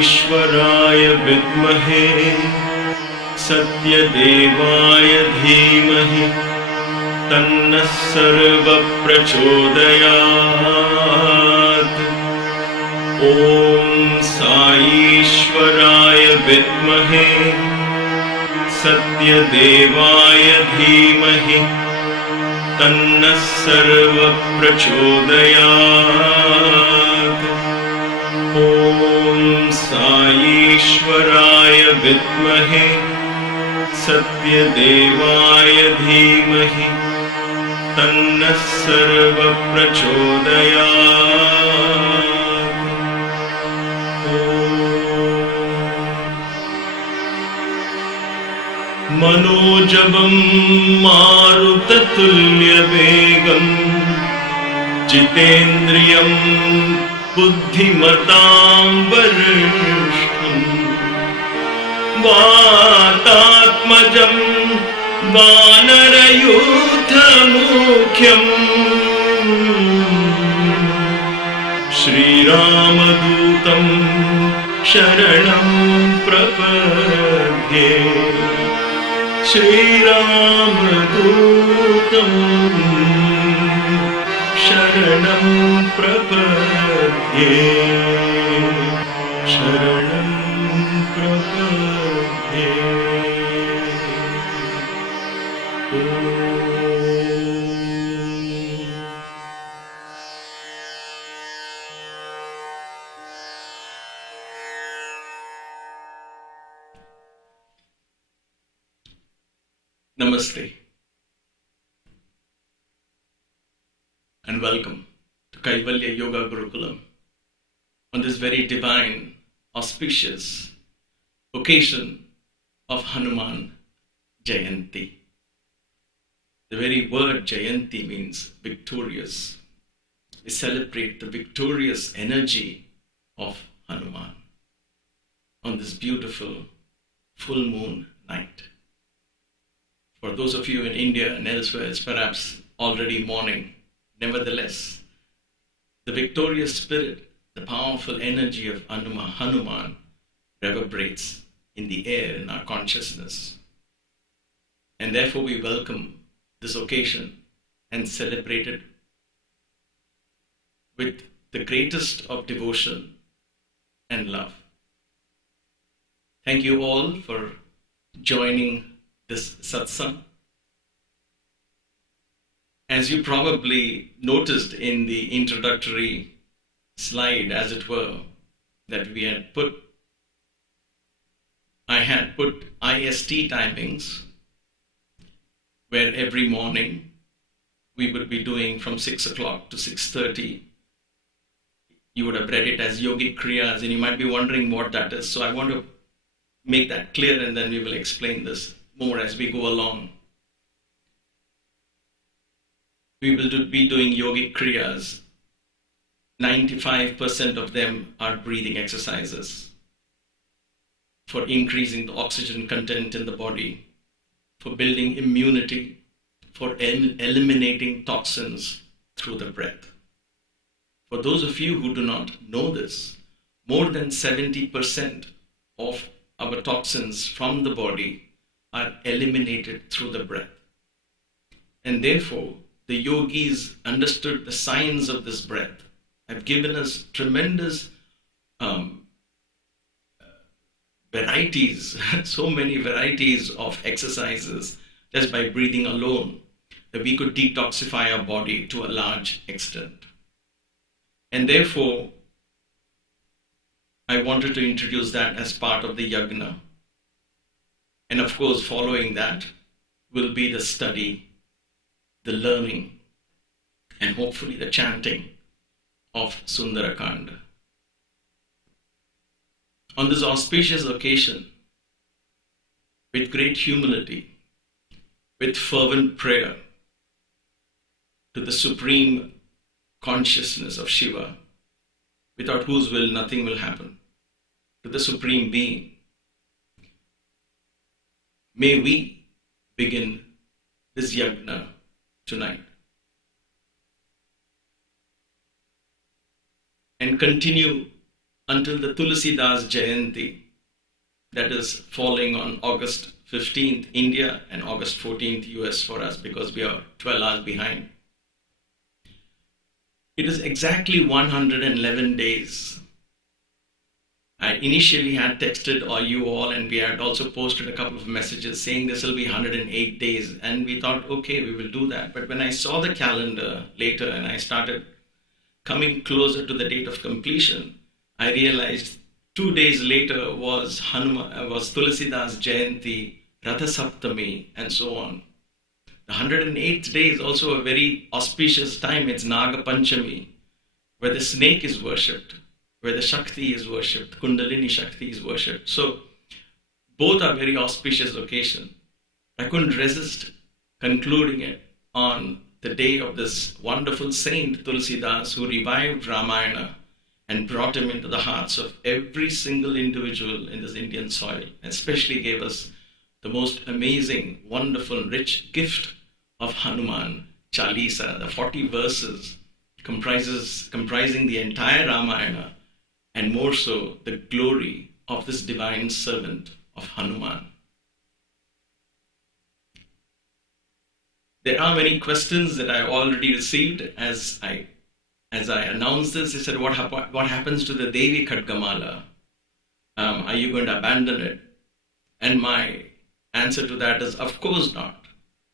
ईश्वराय विद्महे सत्यदेवाय धीमहि तन्नः सर्वः प्रचोदयात्। ॐ साईश्वराय विद्महे सत्यदेवाय धीमहि तन्नः सर्वः प्रचोदयात्। ॐ साईश्वराय विद्महे सत्यदेवाय धीमहि तन्नः सर्वः प्रचोदयात्। मनोजवं मारुततुल्यवेगं जितेन्द्रियं बुद्धिमतां वरिष्ठं वातात्मजं वानरयूथमुख्यं श्रीरामदूतं शरणं प्रपद्ये। श्रीरामदूतं शरणं प्रपद्ये। शरणं प्रपद्ये। Namaste and welcome to Kaivalya Yoga Gurukulam on this very divine, auspicious occasion of Hanuman Jayanti. The very word Jayanti means victorious. We celebrate the victorious energy of Hanuman on this beautiful full moon night. For those of you in India and elsewhere, it's perhaps already morning. Nevertheless, the victorious spirit, the powerful energy of Hanuman reverberates in the air in our consciousness. And therefore we welcome this occasion and celebrate it with the greatest of devotion and love. Thank you all for joining this Satsang. As you probably noticed in the introductory slide, as it were, that I had put IST timings, where every morning we would be doing from 6 o'clock to 6:30. You would have read it as Yogic Kriyas, and you might be wondering what that is. So I want to make that clear, and then we will explain this more as we go along. We will be doing Yogic Kriyas. 95% of them are breathing exercises for increasing the oxygen content in the body, for building immunity, for eliminating toxins through the breath. For those of you who do not know this, more than 70% of our toxins from the body are eliminated through the breath. And therefore, the yogis understood the science of this breath, have given us tremendous varieties, so many varieties of exercises just by breathing alone, that we could detoxify our body to a large extent. And therefore, I wanted to introduce that as part of the yagna. And of course, following that will be the study, the learning, and hopefully the chanting of Sundarakanda. On this auspicious occasion, with great humility, with fervent prayer to the supreme consciousness of Shiva, without whose will nothing will happen, to the Supreme Being, may we begin this yagna tonight and continue until the Tulsidas Jayanti, that is falling on August 15th India and August 14th US for us, because we are 12 hours behind. It is exactly 111 days. I initially had texted you all, and we had also posted a couple of messages saying this will be 108 days, and we thought, okay, we will do that. But when I saw the calendar later and I started coming closer to the date of completion, I realized 2 days later was Tulsidas Jayanti, Ratha Saptami, and so on. The 108th day is also a very auspicious time. It's Naga Panchami, where the snake is worshipped, where the Shakti is worshipped, Kundalini Shakti is worshipped. So both are very auspicious occasions. I couldn't resist concluding it on the day of this wonderful saint Tulsidas, who revived Ramayana and brought him into the hearts of every single individual in this Indian soil, and especially gave us the most amazing, wonderful, rich gift of Hanuman Chalisa, the 40 verses comprising the entire Ramayana, and more so the glory of this divine servant of Hanuman. There are many questions that I already received as I announced this. They said, what happens to the Devi Khadgamala? Are you going to abandon it? And my answer to that is, of course not.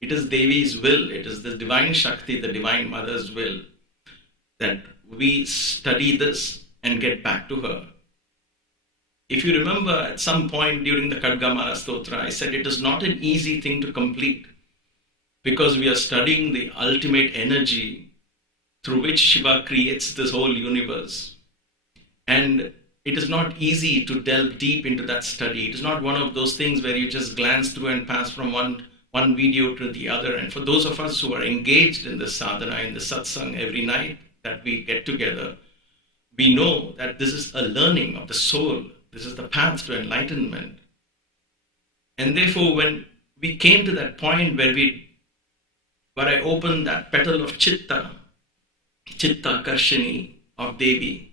It is Devi's will. It is the divine Shakti, the divine mother's will, that we study this and get back to her. If you remember, at some point during the Khadgamala Stotra, I said it is not an easy thing to complete, because we are studying the ultimate energy through which Shiva creates this whole universe. And it is not easy to delve deep into that study. It is not one of those things where you just glance through and pass from one video to the other. And for those of us who are engaged in this sadhana, in the satsang every night that we get together, we know that this is a learning of the soul. This is the path to enlightenment. And therefore, when we came to that point where I opened that petal of Chitta Karshini of Devi,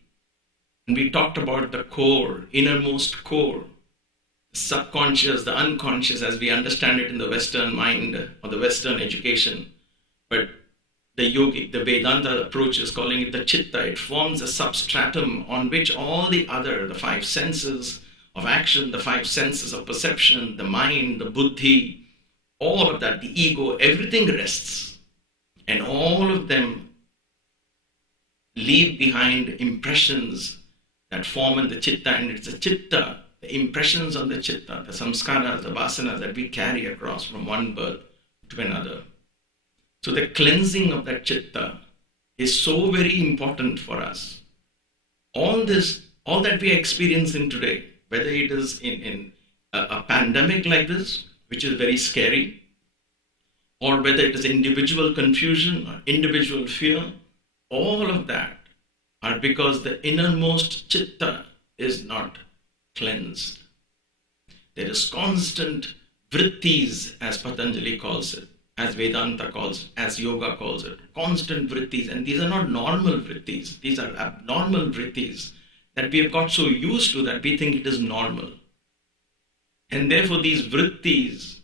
and we talked about the core, innermost core, the subconscious, the unconscious as we understand it in the Western mind or the Western education. But the yogic, the Vedanta approach is calling it the Chitta. It forms a substratum on which all the 5 senses of action, the 5 senses of perception, the mind, the buddhi, all of that, the ego, everything rests. And all of them leave behind impressions that form in the Chitta. And it's the Chitta, the impressions on the Chitta, the samskaras, the vasanas that we carry across from one birth to another. So the cleansing of that Chitta is so very important for us. All that we are experiencing today, whether it is in a pandemic like this, which is very scary, or whether it is individual confusion or individual fear, all of that are because the innermost Chitta is not cleansed. There is constant vrittis, as Patanjali calls it, as Vedanta calls it, as yoga calls it, constant vrittis. And these are not normal vrittis. These are abnormal vrittis that we have got so used to that we think it is normal. And therefore these vrittis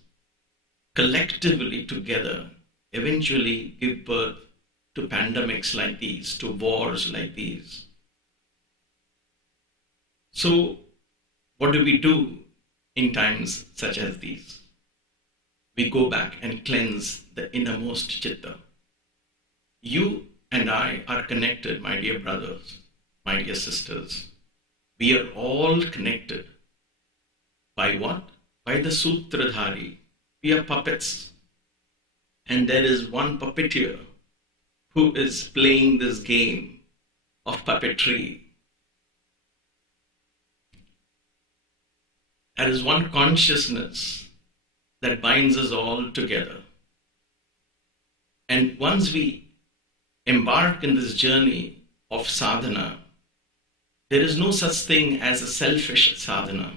collectively together eventually give birth to pandemics like these, to wars like these. So what do we do in times such as these? We go back and cleanse the innermost Chitta. You and I are connected, my dear brothers, my dear sisters, We are all connected. By what? By the Sutradhari. We are puppets. And there is one puppeteer who is playing this game of puppetry. There is one consciousness that binds us all together. And once we embark in this journey of sadhana, there is no such thing as a selfish sadhana.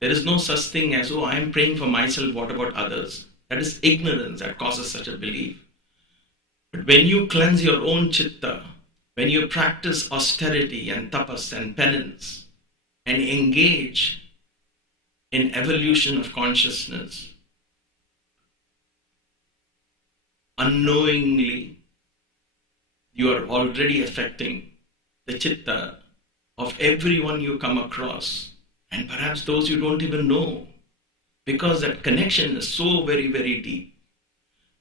There is no such thing as, oh, I am praying for myself, what about others? That is ignorance that causes such a belief. But when you cleanse your own chitta, when you practice austerity and tapas and penance, and engage in evolution of consciousness, unknowingly, you are already affecting the chitta of everyone you come across, and perhaps those you don't even know, because that connection is so very, very deep.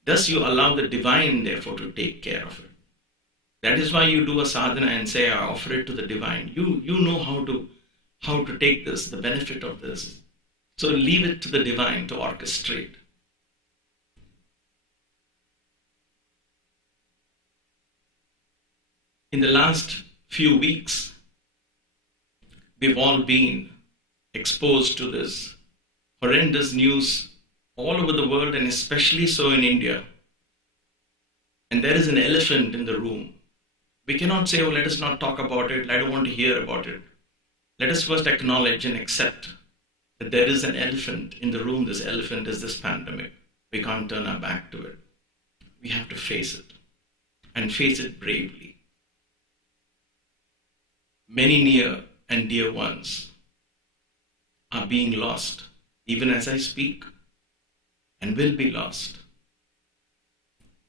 Thus you allow the divine, therefore, to take care of it. That is why you do a sadhana and say, I offer it to the divine. You know how to take this, the benefit of this. So leave it to the divine to orchestrate. In the last few weeks, we've all been exposed to this horrendous news all over the world, and especially so in India. And there is an elephant in the room. We cannot say, oh, let us not talk about it. I don't want to hear about it. Let us first acknowledge and accept that there is an elephant in the room. This elephant is this pandemic. We can't turn our back to it. We have to face it, and face it bravely. Many near and dear ones are being lost, even as I speak, and will be lost.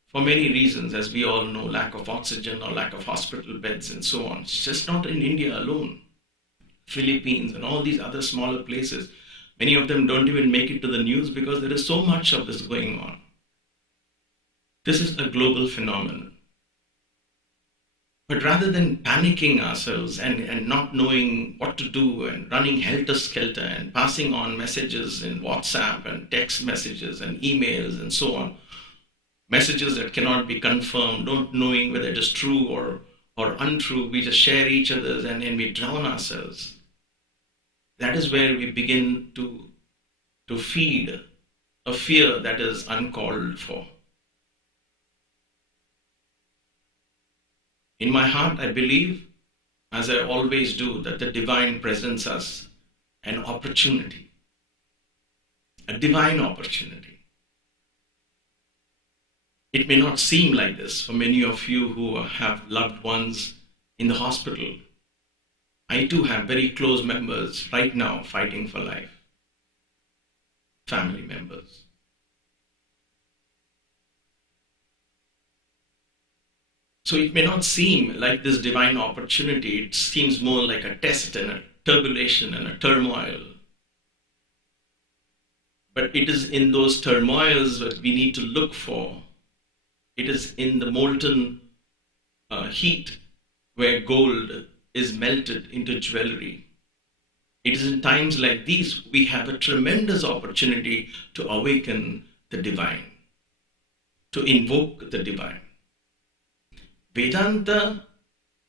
For many reasons, as we all know, lack of oxygen or lack of hospital beds and so on. It's just not in India alone. Philippines and all these other smaller places, many of them don't even make it to the news because there is so much of this going on. This is a global phenomenon. But rather than panicking ourselves and not knowing what to do and running helter-skelter and passing on messages in WhatsApp and text messages and emails and so on, messages that cannot be confirmed, not knowing whether it is true or untrue, we just share each other's and we drown ourselves. That is where we begin to feed a fear that is uncalled for. In my heart, I believe, as I always do, that the divine presents us an opportunity, a divine opportunity. It may not seem like this for many of you who have loved ones in the hospital. I too have very close members right now fighting for life, family members. So it may not seem like this divine opportunity. It seems more like a test and a turbulation and a turmoil. But it is in those turmoils that we need to look for. It is in the molten heat where gold is melted into jewelry. It is in times like these we have a tremendous opportunity to awaken the divine, to invoke the divine. Vedanta,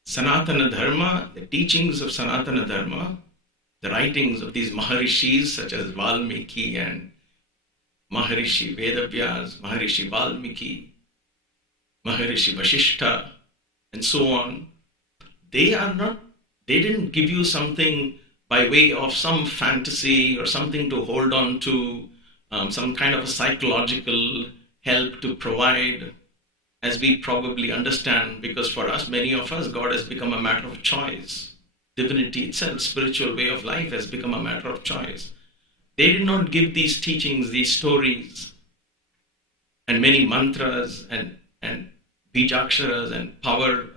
Sanatana Dharma, the teachings of Sanatana Dharma, the writings of these Maharishis such as Valmiki and Maharishi Vedavyas, Maharishi Valmiki, Maharishi Vashishta, and so on, they didn't give you something by way of some fantasy or something to hold on to, some kind of a psychological help to provide, as we probably understand, because for us, many of us, God has become a matter of choice. Divinity itself, spiritual way of life has become a matter of choice. They did not give these teachings, these stories, and many mantras and bijaksharas and power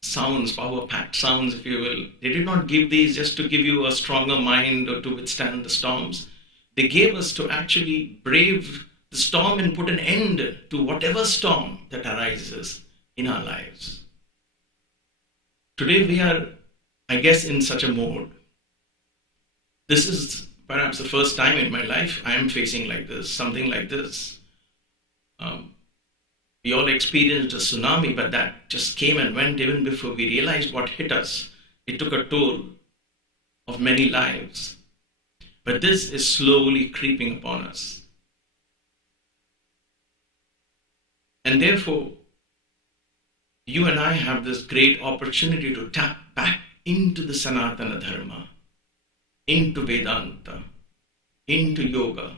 sounds, power-packed sounds, if you will. They did not give these just to give you a stronger mind or to withstand the storms. They gave us to actually brave the storm and put an end to whatever storm that arises in our lives. Today we are I guess, in such a mode. This is perhaps the first time in my life I am facing like this, something like this. We all experienced a tsunami, but that just came and went even before we realized what hit us. It took a toll of many lives. But this is slowly creeping upon us. And therefore, you and I have this great opportunity to tap back into the Sanatana Dharma, into Vedanta, into yoga,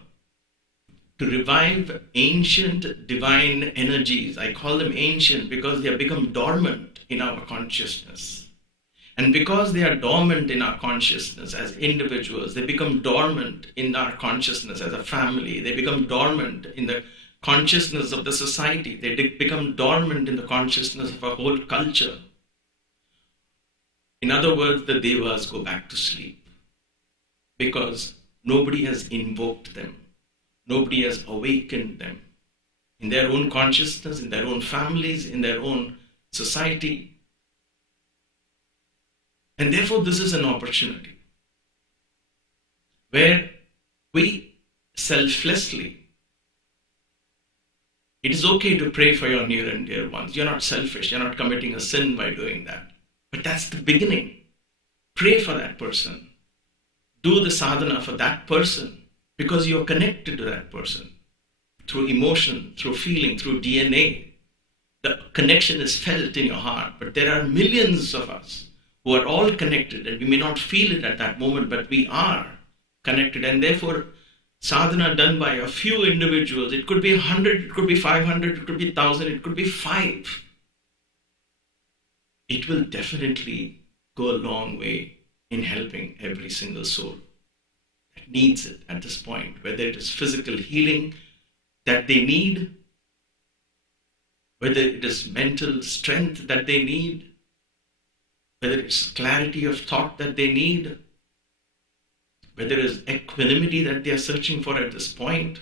to revive ancient divine energies. I call them ancient because they have become dormant in our consciousness. And because they are dormant in our consciousness as individuals, they become dormant in our consciousness as a family. They become dormant in the consciousness of the society. They become dormant in the consciousness of a whole culture. In other words, the devas go back to sleep because nobody has invoked them. Nobody has awakened them in their own consciousness, in their own families, in their own society. And therefore, this is an opportunity where we selflessly, it is okay to pray for your near and dear ones. You're not selfish. You're not committing a sin by doing that. But that's the beginning. Pray for that person. Do the sadhana for that person because you're connected to that person through emotion, through feeling, through DNA. The connection is felt in your heart. But there are millions of us who are all connected, and we may not feel it at that moment, but we are connected. And therefore, sadhana done by a few individuals, it could be 100, it could be 500, it could be 1,000, it could be 5. It will definitely go a long way in helping every single soul that needs it at this point, whether it is physical healing that they need, whether it is mental strength that they need, whether it's clarity of thought that they need, whether it is equanimity that they are searching for at this point,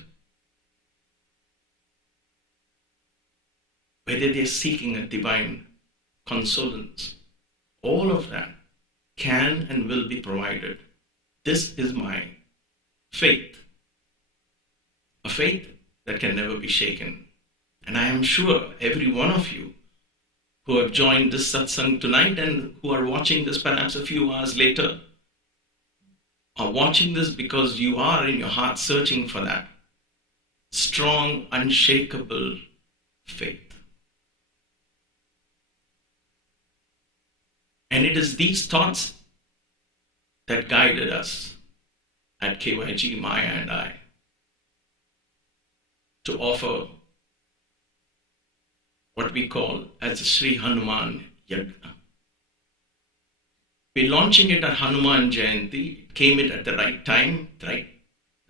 whether they are seeking a divine consolence. All of that can and will be provided. This is my faith, a faith that can never be shaken. And I am sure every one of you who have joined this satsang tonight and who are watching this perhaps a few hours later are watching this because you are in your heart searching for that strong, unshakable faith. And it is these thoughts that guided us at KYG, Maya and I, to offer what we call as the Sri Hanuman Yagna. We're launching it at Hanuman Jayanti. It came in at the right time, the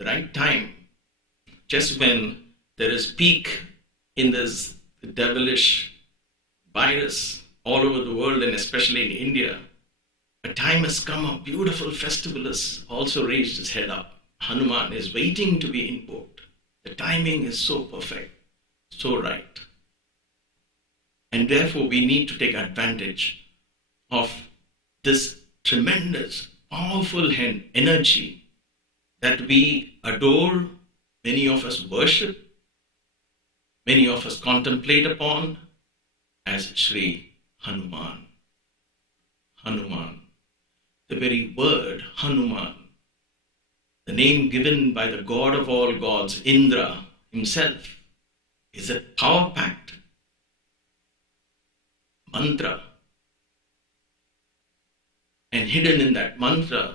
right time. Just when there is peak in this devilish virus all over the world and especially in India, a time has come, a beautiful festival has also raised its head up. Hanuman is waiting to be invoked. The timing is so perfect, so right. And therefore, we need to take advantage of this tremendous, powerful energy that we adore, many of us worship, many of us contemplate upon as Sri Hanuman. Hanuman, the very word Hanuman, the name given by the God of all gods, Indra himself, is a power-packed mantra. And hidden in that mantra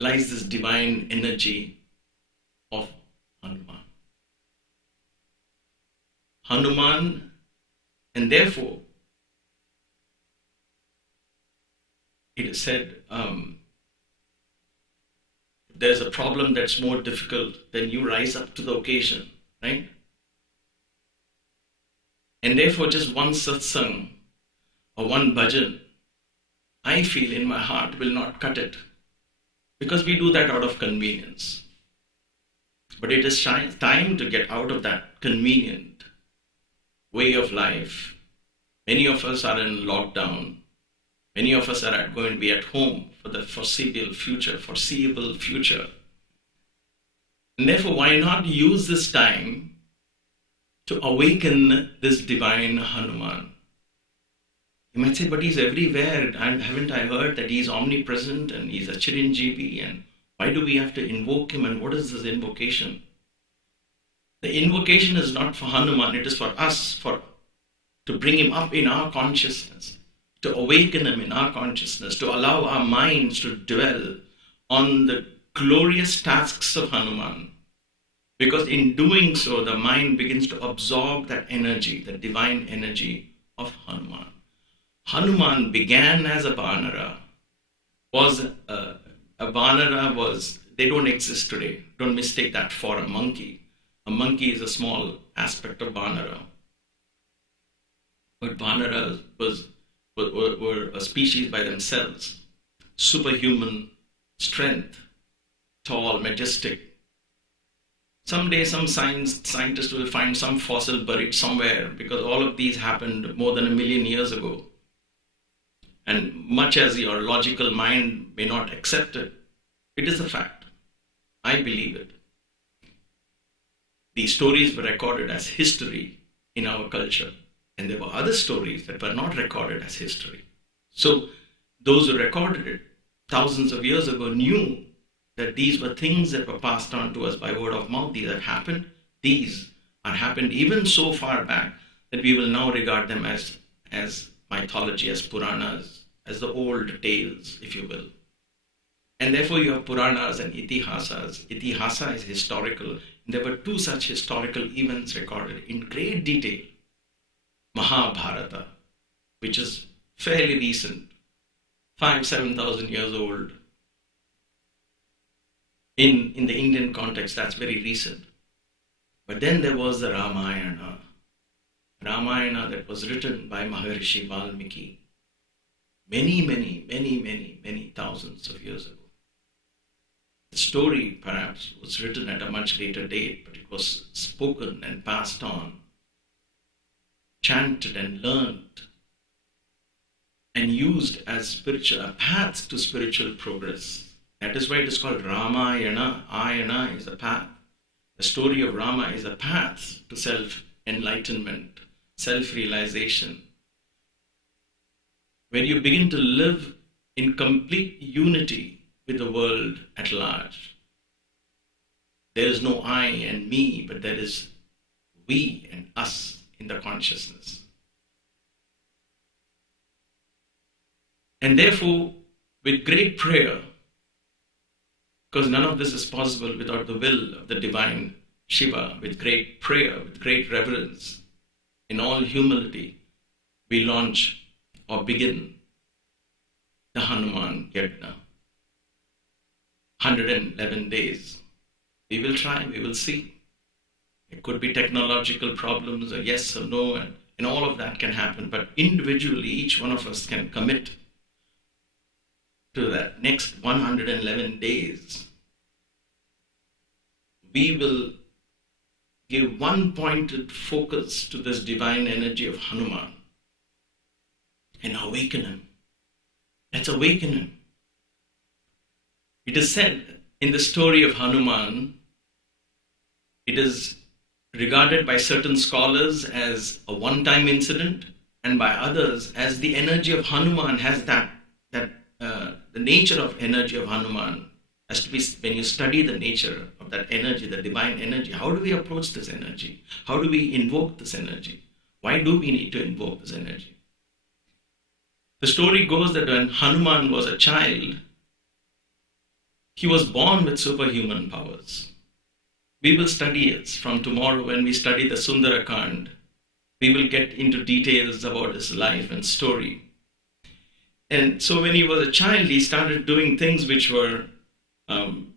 lies this divine energy of Hanuman. Hanuman, and therefore, it is said, if there's a problem that's more difficult, then you rise up to the occasion, right? And therefore, just one satsang or one bhajan, I feel in my heart, will not cut it. Because we do that out of convenience. But it is time to get out of that convenient way of life. Many of us are in lockdown. Many of us are going to be at home for the foreseeable future. And therefore, why not use this time to awaken this divine Hanuman? You might say, but he's everywhere. Haven't I heard that he's omnipresent and he's a Chiranjeevi? And why do we have to invoke him? And what is this invocation? The invocation is not for Hanuman, it is for us, to bring him up in our consciousness, to awaken him in our consciousness, to allow our minds to dwell on the glorious tasks of Hanuman. Because in doing so, the mind begins to absorb that energy, the divine energy of Hanuman. Hanuman began as a Vanara. They don't exist today. Don't mistake that for a monkey. A monkey is a small aspect of Vanara. But Vanaras were a species by themselves. Superhuman strength, tall, majestic. Someday some scientist will find some fossil buried somewhere, because all of these happened more than 1 million years ago. And much as your logical mind may not accept it, it is a fact. I believe it. These stories were recorded as history in our culture, and there were other stories that were not recorded as history. So those who recorded it thousands of years ago knew that these were things that were passed on to us by word of mouth. These have happened. These are happened even so far back that we will now regard them as mythology, as Puranas, as the old tales, if you will. And therefore you have Puranas and Itihasas. Itihasa is historical. There were 2 such historical events recorded in great detail. Mahabharata, which is fairly recent, 7,000 years old. In the Indian context, that's very recent. But then there was the Ramayana. Ramayana that was written by Maharishi Valmiki many thousands of years ago. The story perhaps was written at a much later date, but it was spoken and passed on, chanted and learned, and used as a path to spiritual progress. That is why it is called Ramayana. Ayana is a path. The story of Rama is a path to self-enlightenment, self-realization, where you begin to live in complete unity with the world at large. There is no I and me, but there is we and us in the consciousness. And therefore, with great prayer, because none of this is possible without the will of the divine Shiva, with great prayer, with great reverence, in all humility, we launch or begin the Hanuman Yagna. 111 days. We will try, we will see. It could be technological problems, or yes or no, and all of that can happen. But individually, each one of us can commit to that next 111 days. We will give one-pointed focus to this divine energy of Hanuman and awaken him. Let's awaken him. It is said in the story of Hanuman, it is regarded by certain scholars as a one-time incident, and by others as the energy of Hanuman has the nature of energy of Hanuman has to be, when you study the nature of that energy, the divine energy, how do we approach this energy? How do we invoke this energy? Why do we need to invoke this energy? The story goes that when Hanuman was a child, he was born with superhuman powers. We will study it from tomorrow when we study the Sundarakanda. We will get into details about his life and story. And so when he was a child, he started doing things which were an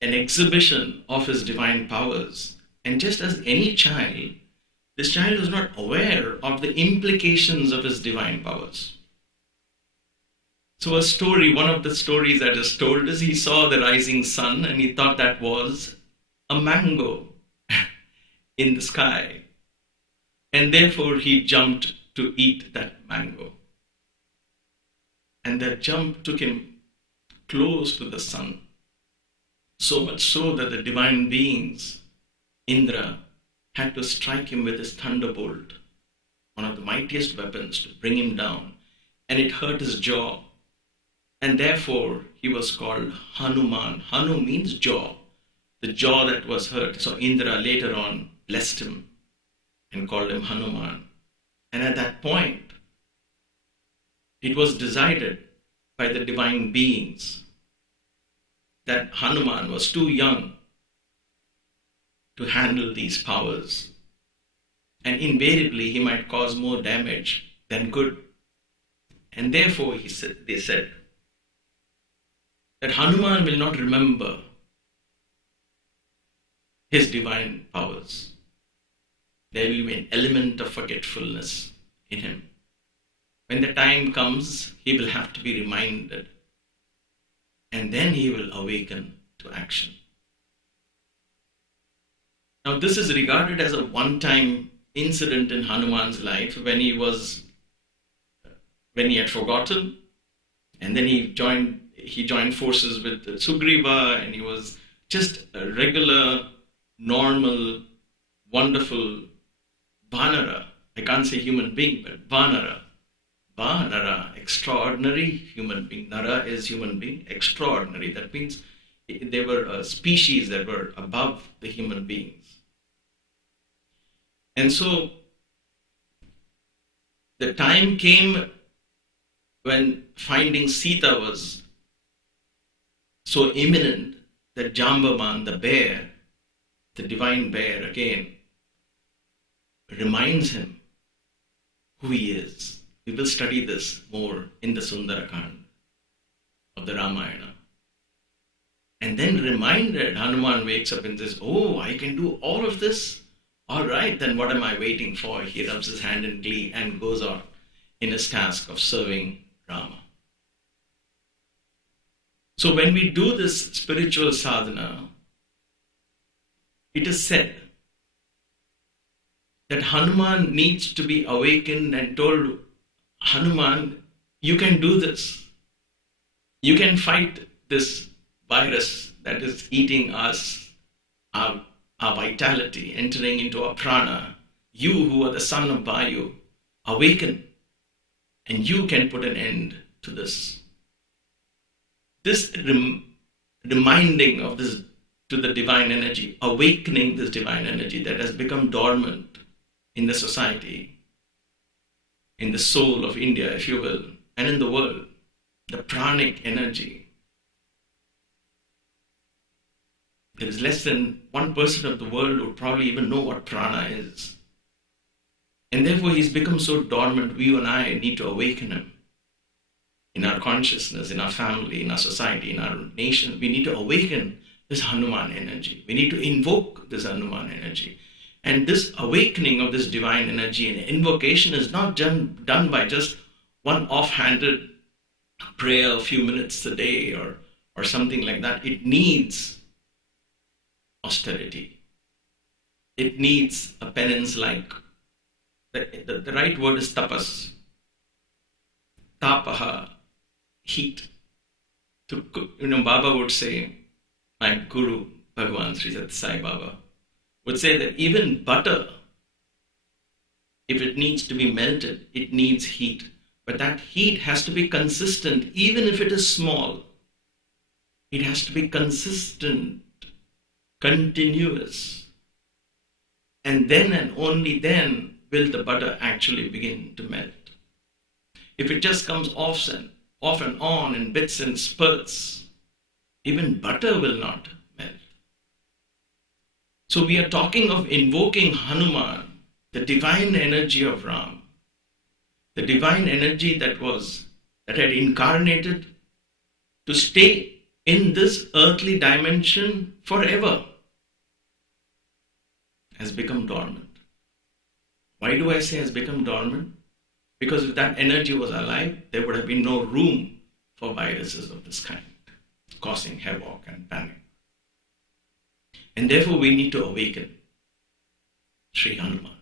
exhibition of his divine powers. And just as any child, this child was not aware of the implications of his divine powers. So one of the stories that is told is he saw the rising sun and he thought that was a mango in the sky. And therefore he jumped to eat that mango. And that jump took him close to the sun. So much so that the divine beings, Indra, had to strike him with his thunderbolt, one of the mightiest weapons, to bring him down. And it hurt his jaw. And therefore, he was called Hanuman. Hanu means jaw, the jaw that was hurt. So Indra later on blessed him and called him Hanuman. And at that point, it was decided by the divine beings that Hanuman was too young to handle these powers. And invariably, he might cause more damage than good. And therefore, they said that Hanuman will not remember his divine powers. There will be an element of forgetfulness in him. When the time comes, he will have to be reminded. And then he will awaken to action. Now, this is regarded as a one-time incident in Hanuman's life when he had forgotten, and then he joined forces with Sugriva, and he was just a regular, normal, wonderful Vanara. I can't say human being, but Vanara. Vanara, extraordinary human being. Nara is human being, extraordinary. That means they were a species that were above the human beings. And so the time came when finding Sita was so imminent that Jambavan, the bear, the divine bear again, reminds him who he is. We will study this more in the Sundarakanda of the Ramayana. And then reminded, Hanuman wakes up and says, oh, I can do all of this? All right, then what am I waiting for? He rubs his hand in glee and goes on in his task of serving Rama. So when we do this spiritual sadhana, it is said that Hanuman needs to be awakened and told, Hanuman, you can do this. You can fight this virus that is eating us, our vitality, entering into our prana. You who are the son of Vayu, awaken, and you can put an end to this. This reminding of this to the divine energy, awakening this divine energy that has become dormant in the society, in the soul of India, if you will, and in the world, the pranic energy. There is less than 1% of the world who would probably even know what prana is. And therefore he's become so dormant, you and I need to awaken him. In our consciousness, in our family, in our society, in our nation, we need to awaken this Hanuman energy. We need to invoke this Hanuman energy. And this awakening of this divine energy and invocation is not done by just one offhanded prayer a few minutes a day or something like that. It needs austerity. It needs a penance like, the right word is tapas. Tapaha, heat. Baba would say, my Guru, Bhagavan Sri Sathya Sai Baba, would say that even butter, if it needs to be melted, it needs heat. But that heat has to be consistent, even if it is small. It has to be consistent, continuous. And then and only then will the butter actually begin to melt. If it just comes off and on in bits and spurts, even butter will not melt. So we are talking of invoking Hanuman, the divine energy of Ram, the divine energy that had incarnated to stay in this earthly dimension forever, has become dormant. Why do I say has become dormant? Because if that energy was alive, there would have been no room for viruses of this kind, causing havoc and panic. And therefore we need to awaken Sri Hanuman.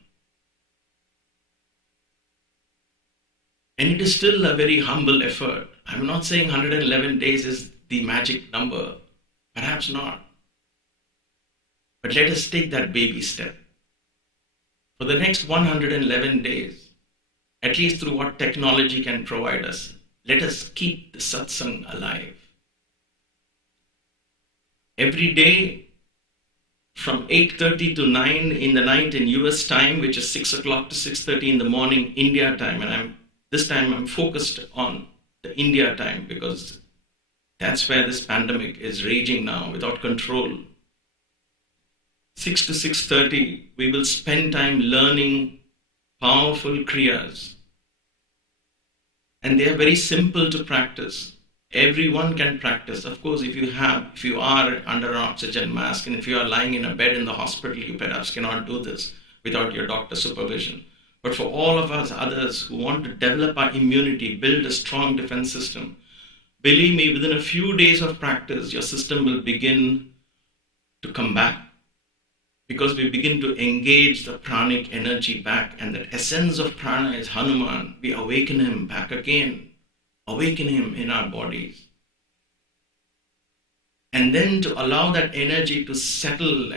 And it is still a very humble effort I'm not saying 111 days is the magic number. Perhaps not. But let us take that baby step. For the next 111 days, at least through what technology can provide us, let us keep the satsang alive. Every day from 8:30 to 9 in the night in US time, which is 6 o'clock to 6:30 in the morning India time, and this time I'm focused on the India time because that's where this pandemic is raging now without control. 6 to 6:30, we will spend time learning powerful kriyas. And they are very simple to practice. Everyone can practice. Of course, if you are under an oxygen mask and if you are lying in a bed in the hospital, you perhaps cannot do this without your doctor's supervision. But for all of us others who want to develop our immunity, build a strong defense system, believe me, within a few days of practice, your system will begin to come back. Because we begin to engage the pranic energy back, and the essence of prana is Hanuman. We awaken him back again, awaken him in our bodies. And then to allow that energy to settle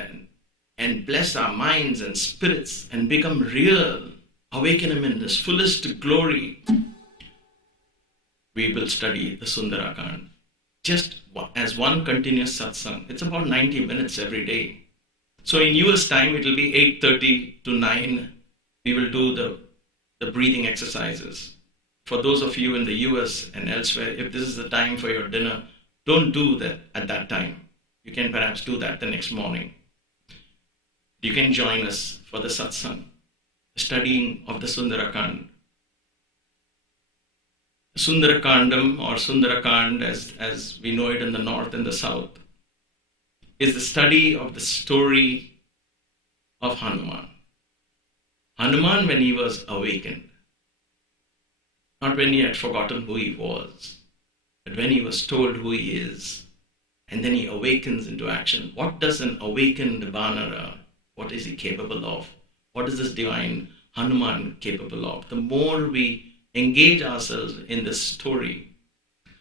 and bless our minds and spirits and become real, awaken him in this fullest glory, we will study the Sundarakanda. Just as one continuous satsang. It's about 90 minutes every day. So in US time, it will be 8:30 to 9. We will do the breathing exercises. For those of you in the US and elsewhere, if this is the time for your dinner, don't do that at that time. You can perhaps do that the next morning. You can join us for the satsang, the studying of the Sundarakanda. Sundarakandam or Sundarakand, as we know it in the north and the south, is the study of the story of Hanuman. Hanuman when he was awakened, not when he had forgotten who he was, but when he was told who he is, and then he awakens into action. What does an awakened Vanara, what is he capable of? What is this divine Hanuman capable of? The more we engage ourselves in this story,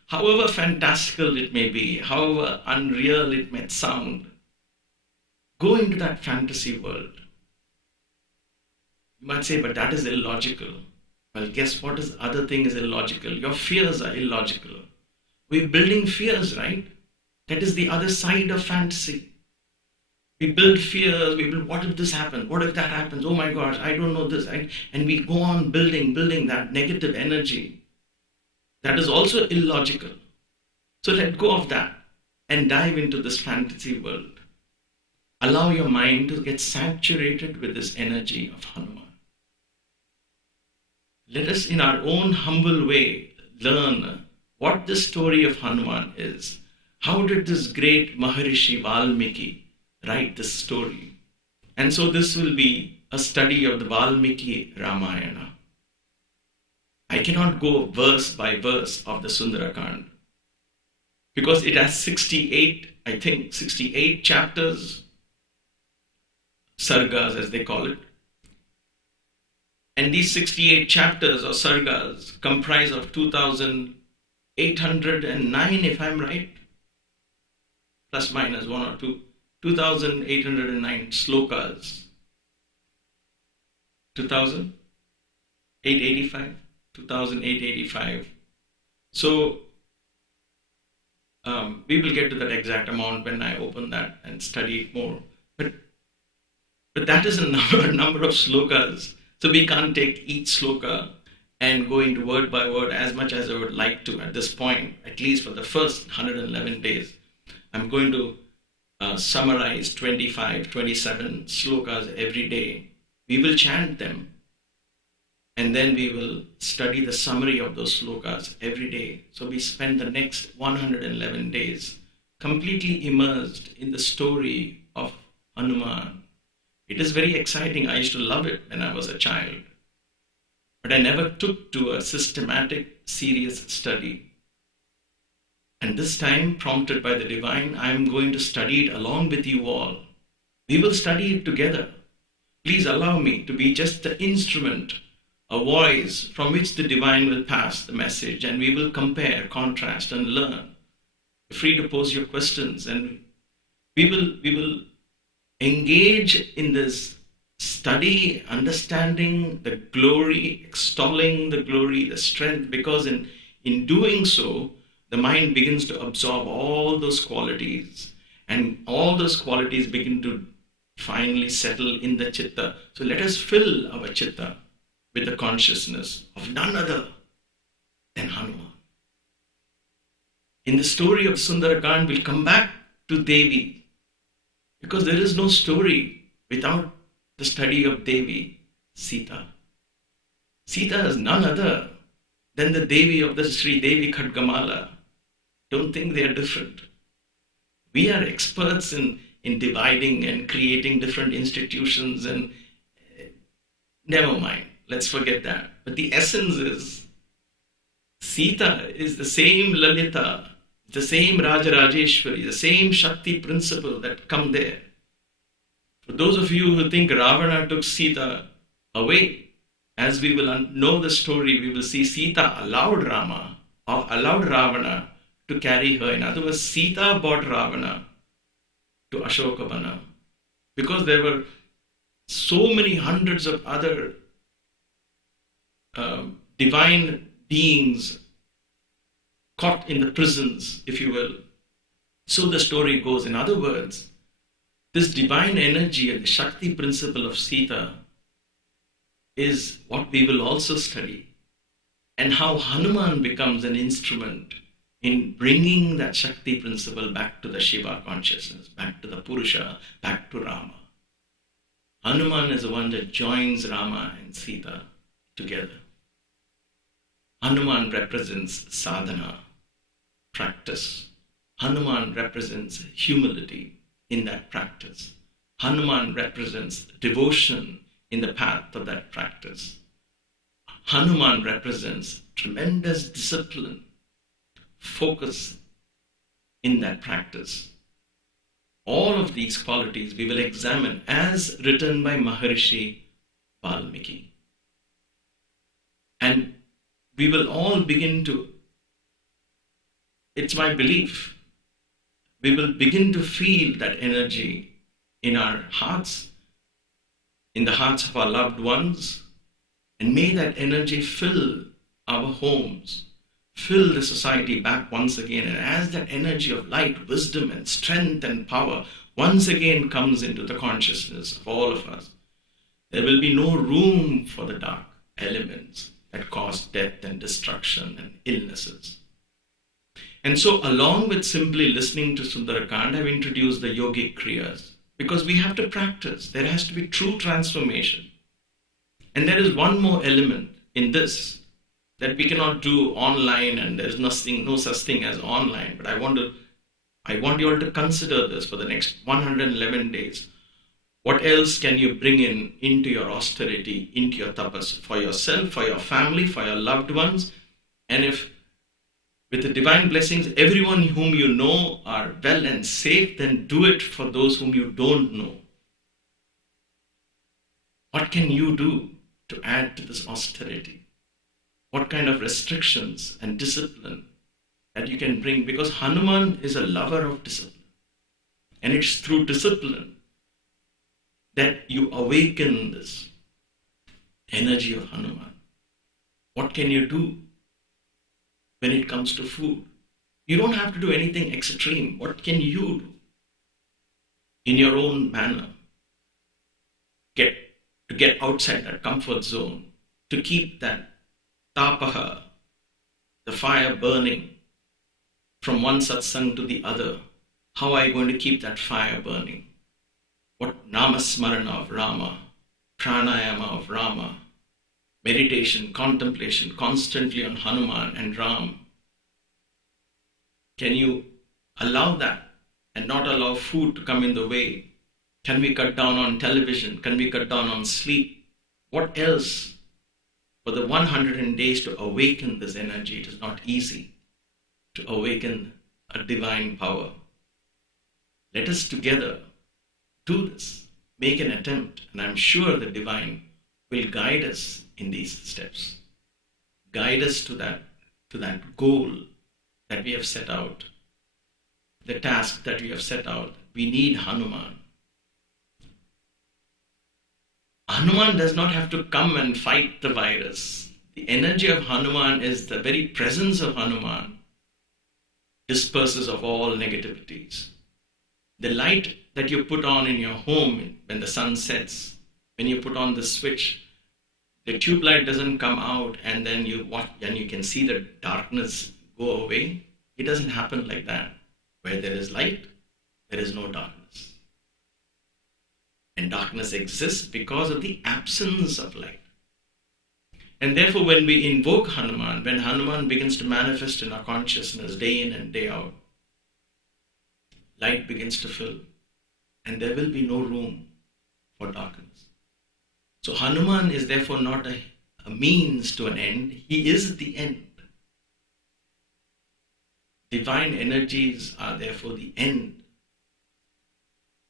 however fantastical it may be, however unreal it may sound, go into that fantasy world. You might say, but that is illogical. Well, guess what is the other thing is illogical? Your fears are illogical. We're building fears, right? That is the other side of fantasy. We build fears, we build, what if this happens? What if that happens? Oh my gosh, I don't know this. And we go on building that negative energy. That is also illogical. So let go of that and dive into this fantasy world. Allow your mind to get saturated with this energy of Hanuman. Let us in our own humble way learn what the story of Hanuman is. How did this great Maharishi Valmiki write this story? And so this will be a study of the Valmiki Ramayana. I cannot go verse by verse of the Sundarakanda because it has 68 chapters, sargas as they call it. And these 68 chapters or sargas comprise of 2,809, if I'm right, plus minus one or two, 2,809 slokas. 2,885. So we will get to that exact amount when I open that and study it more. But that is a number of slokas. So we can't take each sloka and go into word by word as much as I would like to at this point, at least for the first 111 days. I'm going to summarize 25, 27 slokas every day. We will chant them. And then we will study the summary of those slokas every day. So we spend the next 111 days completely immersed in the story of Hanuman. It is very exciting. I used to love it when I was a child. But I never took to a systematic, serious study. And this time, prompted by the divine, I am going to study it along with you all. We will study it together. Please allow me to be just the instrument a voice from which the divine will pass the message, and we will compare, contrast, and learn. You're free to pose your questions, and we will engage in this study, understanding the glory, extolling the glory, the strength, because in doing so, the mind begins to absorb all those qualities, and all those qualities begin to finally settle in the chitta. So let us fill our chitta with the consciousness of none other than Hanuman. In the story of Sundarakanda, we'll come back to Devi, because there is no story without the study of Devi, Sita. Sita is none other than the Devi of the Sri Devi Khadgamala. Don't think they are different. We are experts in dividing and creating different institutions, and never mind, let's forget that. But the essence is, Sita is the same Lalita, the same Rajarajeshwari, the same Shakti principle that come there. For those of you who think Ravana took Sita away, as we will know the story, we will see Sita allowed Ravana to carry her. In other words, Sita brought Ravana to Ashokavana, because there were so many hundreds of other divine beings caught in the prisons, if you will. So the story goes. In other words, this divine energy and the Shakti principle of Sita is what we will also study, and how Hanuman becomes an instrument in bringing that Shakti principle back to the Shiva consciousness, back to the Purusha, back to Rama. Hanuman is the one that joins Rama and Sita together. Hanuman represents sadhana, practice. Hanuman represents humility in that practice. Hanuman represents devotion in the path of that practice. Hanuman represents tremendous discipline, focus in that practice. All of these qualities we will examine as written by Maharishi Valmiki. And we will all begin to, it's my belief, we will begin to feel that energy in our hearts, in the hearts of our loved ones, and may that energy fill our homes, fill the society back once again. And as that energy of light, wisdom, and strength and power once again comes into the consciousness of all of us, there will be no room for the dark elements that cause death and destruction and illnesses. And so, along with simply listening to Sundarakanda, I've introduced the Yogic Kriyas, because we have to practice. There has to be true transformation. And there is one more element in this that we cannot do online, and there's no such thing as online. But I want you all to consider this for the next 111 days. What else can you bring into your austerity, into your tapas, for yourself, for your family, for your loved ones? And if with the divine blessings, everyone whom you know are well and safe, then do it for those whom you don't know. What can you do to add to this austerity? What kind of restrictions and discipline that you can bring? Because Hanuman is a lover of discipline. And it's through discipline that you awaken this energy of Hanuman. What can you do when it comes to food? You don't have to do anything extreme. What can you do in your own manner? To get outside that comfort zone, to keep that tapaha, the fire burning from one satsang to the other. How are you going to keep that fire burning? What namasmarana of Rama, pranayama of Rama, meditation, contemplation constantly on Hanuman and Ram. Can you allow that and not allow food to come in the way? Can we cut down on television? Can we cut down on sleep? What else? For the 100 days to awaken this energy, it is not easy to awaken a divine power. Let us together do this, make an attempt, and I'm sure the divine will guide us in these steps, guide us to that goal that we have set out, the task that we have set out. We need Hanuman. Hanuman does not have to come and fight the virus. The energy of Hanuman is the very presence of Hanuman disperses of all negativities. The light that you put on in your home when the sun sets, when you put on the switch, the tube light doesn't come out and then you watch and you can see the darkness go away. It doesn't happen like that. Where there is light, there is no darkness. And darkness exists because of the absence of light. And therefore, when we invoke Hanuman, when Hanuman begins to manifest in our consciousness day in and day out, light begins to fill, and there will be no room for darkness. So Hanuman is therefore not a means to an end. He is the end. Divine energies are therefore the end.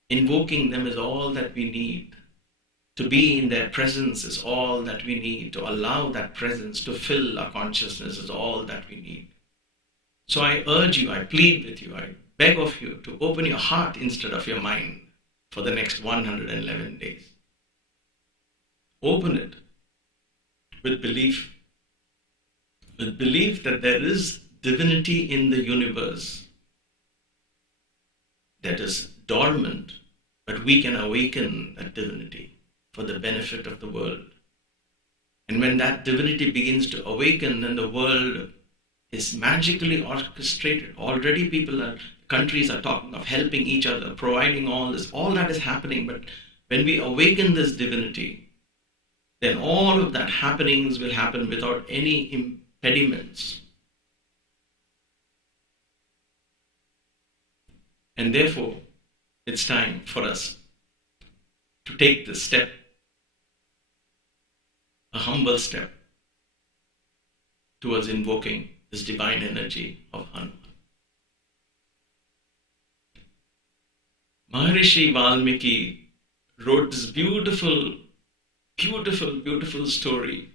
Invoking them is all that we need. To be in their presence is all that we need. To allow that presence to fill our consciousness is all that we need. So I urge you, I plead with you, I beg of you to open your heart instead of your mind for the next 111 days. Open it with belief that there is divinity in the universe that is dormant, but we can awaken that divinity for the benefit of the world. And when that divinity begins to awaken, then the world is magically orchestrated. Already countries are talking of helping each other, providing all this. All that is happening, but when we awaken this divinity, then all of that happenings will happen without any impediments. And therefore, it's time for us to take this step, a humble step, towards invoking this divine energy of Hanuman. Maharishi Valmiki wrote this beautiful story.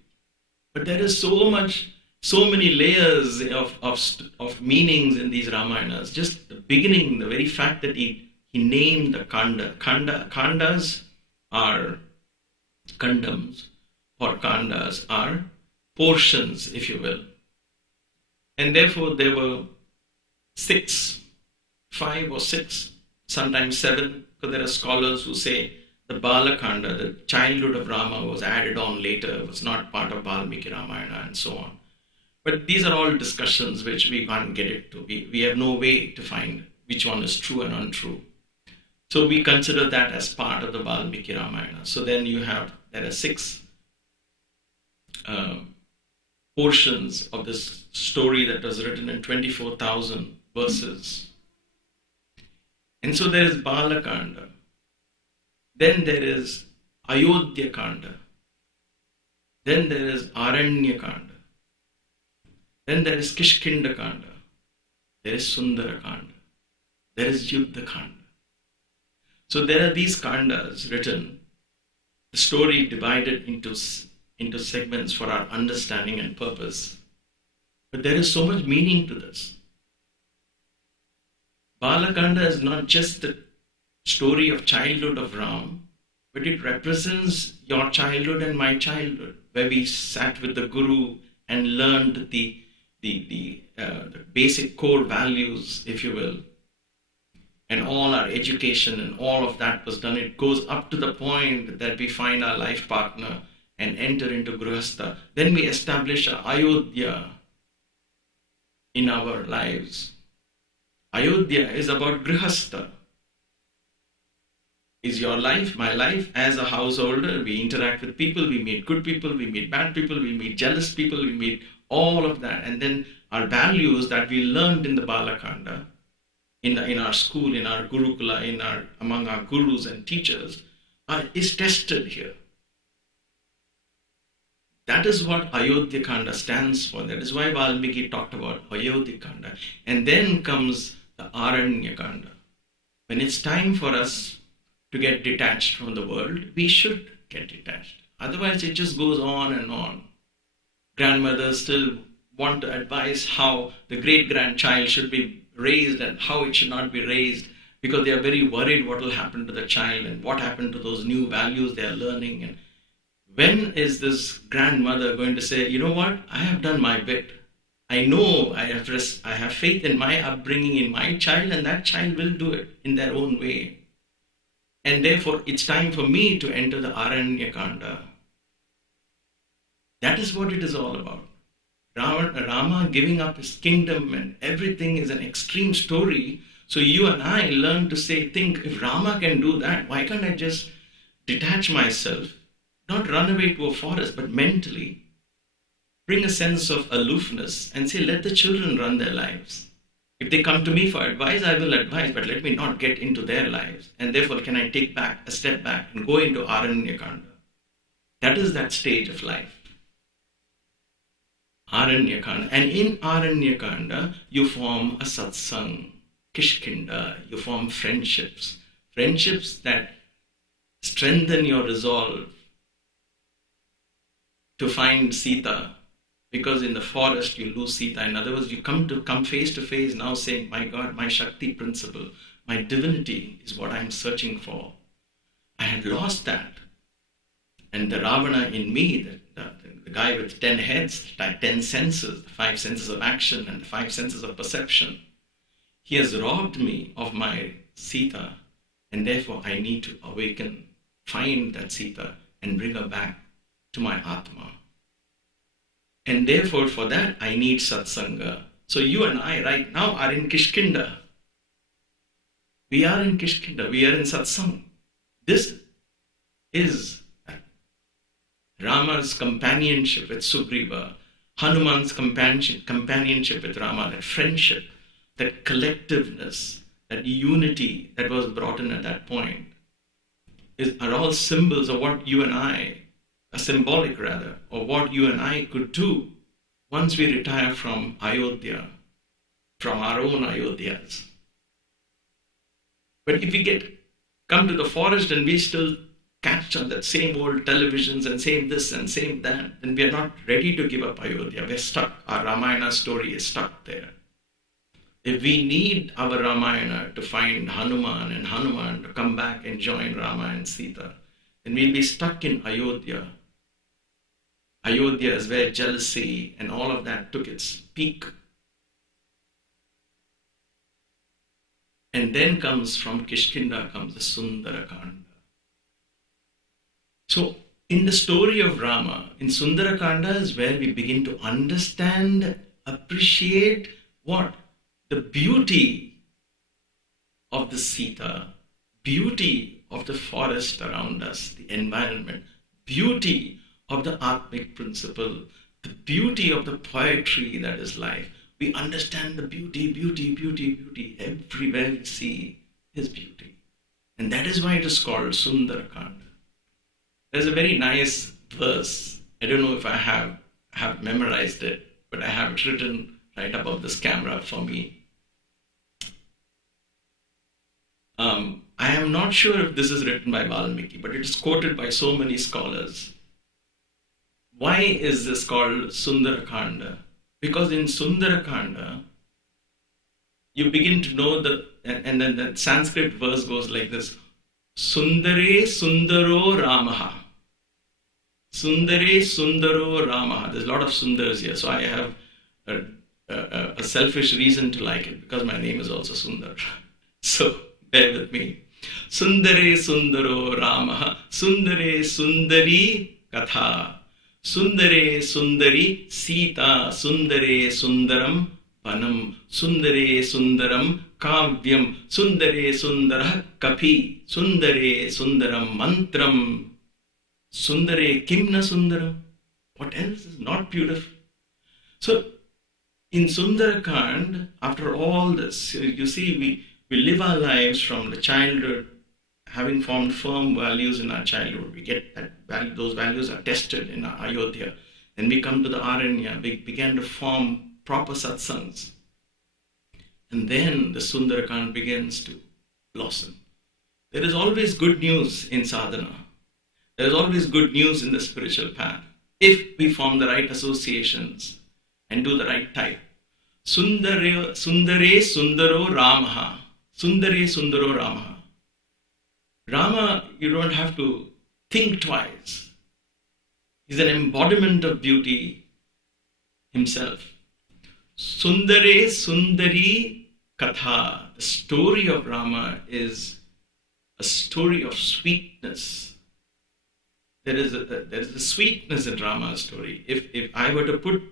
But there is so many layers of meanings in these Ramayanas. Just the beginning, the very fact that he named the Kandas are kandams, or kandas are portions, if you will. And therefore there were 5 or 6, sometimes 7, because there are scholars who say the Balakanda, the childhood of Rama, was added on later, was not part of Valmiki Ramayana and so on. But these are all discussions which we can't get into. We have no way to find which one is true and untrue. So we consider that as part of the Valmiki Ramayana. So then there are 6 portions of this story that was written in 24,000 verses. And so there is Balakanda. Then there is Ayodhya Kanda. Then there is Aranya Kanda. Then there is Kishkinda Kanda. There is Sundarakanda. There is Yuddha Kanda. So there are these kandas written, the story divided into segments for our understanding and purpose. But there is so much meaning to this. Balakanda is not just the story of childhood of Ram, but it represents your childhood and my childhood, where we sat with the Guru and learned the basic core values, if you will. And all our education and all of that was done. It goes up to the point that we find our life partner and enter into Grihastha. Then we establish a Ayodhya in our lives. Ayodhya is about Grihastha. Is your life, my life? As a householder, we interact with people, we meet good people, we meet bad people, we meet jealous people, we meet all of that. And then our values that we learned in the Balakanda, in our school, in our Gurukula, among our gurus and teachers, is tested here. That is what Ayodhya Kanda stands for. That is why Valmiki talked about Ayodhya Kanda. And then comes the Aranya Kanda. When it's time for us to get detached from the world, we should get detached. Otherwise, it just goes on and on. Grandmothers still want to advise how the great-grandchild should be raised and how it should not be raised, because they are very worried what will happen to the child and what happened to those new values they are learning. And when is this grandmother going to say, you know what, I have done my bit. I know I have faith in my upbringing, in my child, and that child will do it in their own way. And therefore, it's time for me to enter the Aranyakanda. That is what it is all about. Rama giving up his kingdom and everything is an extreme story. So you and I learn to think, if Rama can do that, why can't I just detach myself, not run away to a forest, but mentally bring a sense of aloofness and say, let the children run their lives. If they come to me for advice, I will advise, but let me not get into their lives. And therefore, can I take a step back and go into Aranyakanda? That is that stage of life. Aranyakanda. And in Aranyakanda, you form a Satsang, Kishkinda, you form friendships. Friendships that strengthen your resolve to find Sita. Because in the forest, you lose Sita. In other words, you come face to face now saying, my God, my Shakti principle, my divinity is what I'm searching for. I had lost that. And the Ravana in me, the guy with 10 heads, 10 senses, the 5 senses of action and the 5 senses of perception, he has robbed me of my Sita, and therefore I need to awaken, find that Sita, and bring her back to my Atma. And therefore, for that, I need Satsanga. So you and I right now are in Kishkinda. We are in Kishkinda. We are in Satsang. This is Rama's companionship with Sugriva, Hanuman's companionship with Rama, that friendship, that collectiveness, that unity that was brought in at that point are all symbols of what you and I, symbolic rather, of what you and I could do once we retire from Ayodhya, from our own Ayodhyas. But if we come to the forest and we still catch on that same old televisions and same this and same that, then we are not ready to give up Ayodhya. We're stuck. Our Ramayana story is stuck there. If we need our Ramayana to find Hanuman and Hanuman to come back and join Rama and Sita, then we'll be stuck in Ayodhya. Ayodhya is where jealousy and all of that took its peak. And then from Kishkinda comes the Sundarakanda. So in the story of Rama, in Sundarakanda is where we begin to understand, appreciate what? The beauty of the Sita, beauty of the forest around us, the environment, beauty of the Atmic principle, the beauty of the poetry that is life. We understand the beauty, beauty, beauty, beauty. Everywhere we see is beauty. And that is why it is called Sundarakanda. There's a very nice verse. I don't know if I have memorized it, but I have it written right above this camera for me. I am not sure if this is written by Valmiki, but it is quoted by so many scholars. Why is this called Sundarakanda? Because in Sundarakanda, you begin to know and then the Sanskrit verse goes like this: Sundare Sundaro Ramaha. Sundare Sundaro Ramaha. There's a lot of Sundars here, so I have a selfish reason to like it because my name is also Sundar. So bear with me. Sundare Sundaro Ramaha. Sundare Sundari Katha. Sundare Sundari Sita. Sundare Sundaram Panam. Sundare Sundaram Kavyam. Sundare Sundara Kapi. Sundare Sundaram Mantram. Sundare Kimna Sundaram. What else is not beautiful? So in Sundarakand, after all this, you see, we live our lives from the childhood, having formed firm values in our childhood. We get that value, those values are tested in our Ayodhya. Then we come to the Aranya, we began to form proper satsangs. And then the Sundarakand begins to blossom. There is always good news in sadhana. There is always good news in the spiritual path if we form the right associations and do the right type. Sundare Sundaro Ramaha. Sundare Sundaro Ramaha. Rama, you don't have to think twice. He's an embodiment of beauty himself. Sundare Sundari Katha. The story of Rama is a story of sweetness. There is a sweetness in Rama's story. If I were to put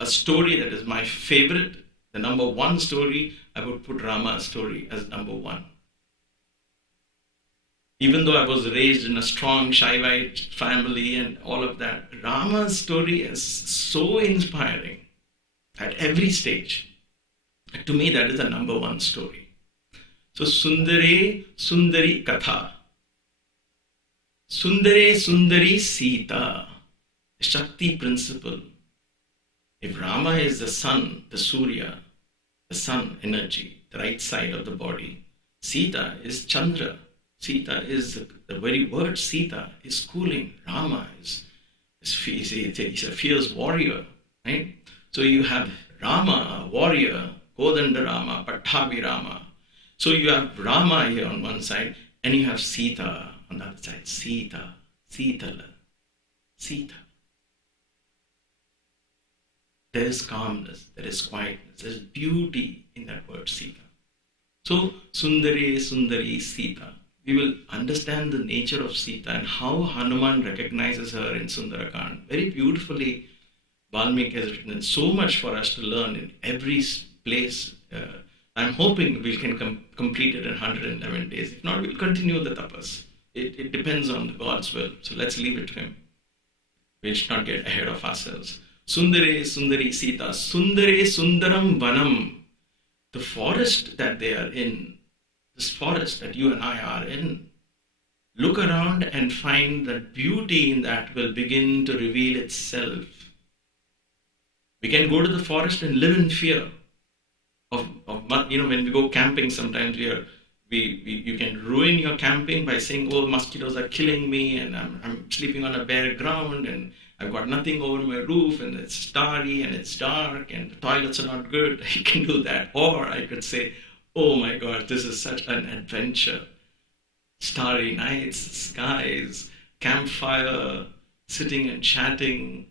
a story that is my favorite, the number one story, I would put Rama's story as number one. Even though I was raised in a strong Shaivite family and all of that, Rama's story is so inspiring at every stage. To me, that is the number one story. So Sundare Sundari Katha. Sundare Sundari Sita. The Shakti principle. If Rama is the sun, the Surya, the sun energy, the right side of the body, Sita is Chandra. Sita is the very word Sita is cooling. Rama is he's a fierce warrior, right? So you have Rama, a warrior, Kodanda Rama, Pattabhi Rama. So you have Rama here on one side, and you have Sita on the other side. Sita, Sitala, Sita. There is calmness, there is quietness, there is beauty in that word Sita. So Sundare Sundari Sita. We will understand the nature of Sita and how Hanuman recognizes her in Sundarakanda. Very beautifully, Valmiki has written so much for us to learn in every place. I'm hoping we can complete it in 111 days. If not, we'll continue the tapas. It depends on God's will. So let's leave it to Him. We should not get ahead of ourselves. Sundare Sundari Sita. Sundare Sundaram Vanam. The forest that they are in, this forest that you and I are in, look around and find that beauty in that will begin to reveal itself. We can go to the forest and live in fear of when we go camping sometimes you can ruin your camping by saying, oh, mosquitoes are killing me and I'm sleeping on a bare ground and I've got nothing over my roof and it's starry and it's dark and the toilets are not good. You can do that. Or I could say, oh my God, this is such an adventure. Starry nights, skies, campfire, sitting and chatting.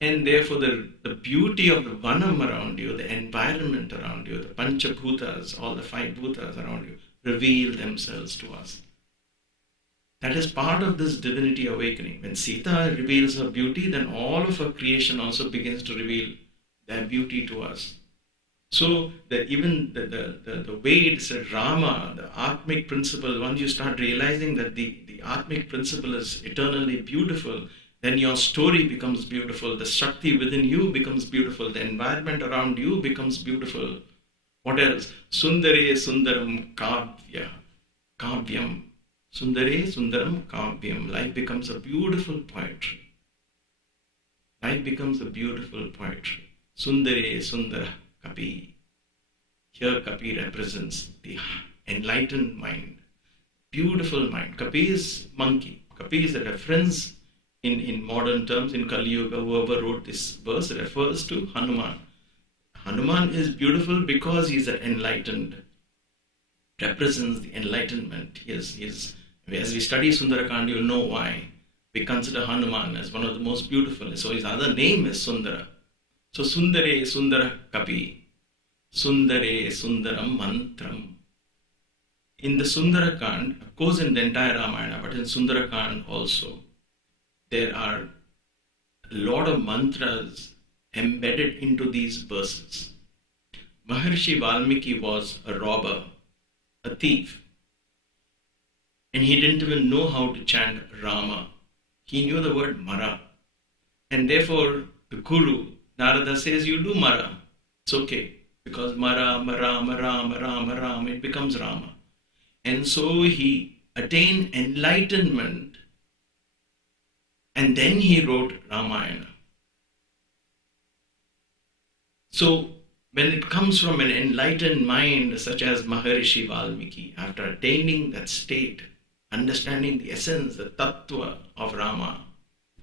And therefore the beauty of the vanam around you, the environment around you, the panchabhutas, all the five bhutas around you, reveal themselves to us. That is part of this divinity awakening. When Sita reveals her beauty, then all of her creation also begins to reveal their beauty to us. So that even the way it said Rama, the Atmic principle, once you start realizing that the Atmic principle is eternally beautiful, then your story becomes beautiful, the Shakti within you becomes beautiful, the environment around you becomes beautiful. What else? Sundare Sundaram Kavyam. Sundare Sundaram Kavyam. Life becomes a beautiful poetry. Life becomes a beautiful poetry. Sundare Sundara Kapi. Here Kapi represents the enlightened mind. Beautiful mind. Kapi is monkey. Kapi is a reference in modern terms, in Kali Yuga, whoever wrote this verse refers to Hanuman. Hanuman is beautiful because he is enlightened, represents the enlightenment. He is, as we study Sundarakanda, you'll know why. We consider Hanuman as one of the most beautiful. So his other name is Sundara. So Sundare Sundara Kapi. Sundare Sundaram Mantram. In the Sundarakanda, of course in the entire Ramayana, but in Sundarakanda also, there are a lot of mantras embedded into these verses. Maharshi Valmiki was a robber, a thief, and he didn't even know how to chant Rama. He knew the word Mara, and therefore the Guru, Narada, says, you do Mara. It's okay, because Mara, it becomes Rama. And so he attained enlightenment. And then he wrote Ramayana. So when it comes from an enlightened mind such as Maharishi Valmiki, after attaining that state, understanding the essence, the tattva of Rama,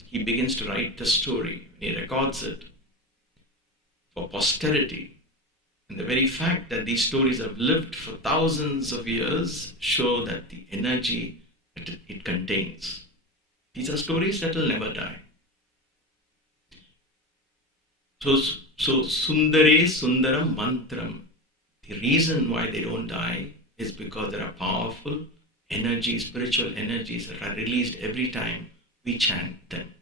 he begins to write the story. He records it for posterity. And the very fact that these stories have lived for thousands of years show that the energy that it contains. These are stories that will never die. So Sundare Sundaram Mantram. The reason why they don't die is because there are powerful energies, spiritual energies that are released every time we chant them.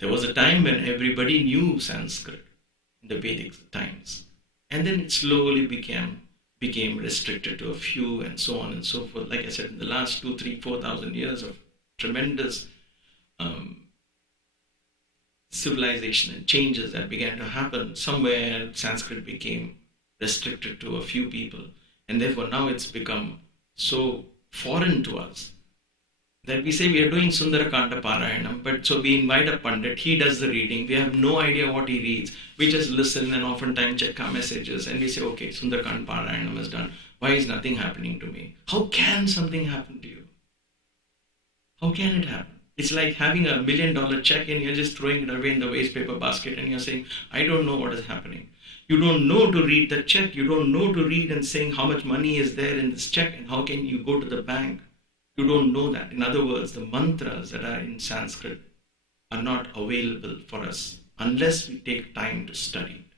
There was a time when everybody knew Sanskrit in the Vedic times, and then it slowly became restricted to a few and so on and so forth. Like I said, in the last 2, 3, 4,000 years of tremendous civilization and changes that began to happen, somewhere Sanskrit became restricted to a few people, and therefore now it's become so foreign to us that we say we are doing Sundarakanda Parayanam, but so we invite a Pandit, he does the reading, we have no idea what he reads, we just listen and oftentimes check our messages and we say, okay, Sundarakanda Parayanam is done, why is nothing happening to me? How can something happen to you? How can it happen? It's like having $1 million check and you're just throwing it away in the waste paper basket and you're saying, I don't know what is happening. You don't know to read the check. You don't know to read and saying how much money is there in this check and how can you go to the bank. You don't know that. In other words, the mantras that are in Sanskrit are not available for us unless we take time to study it.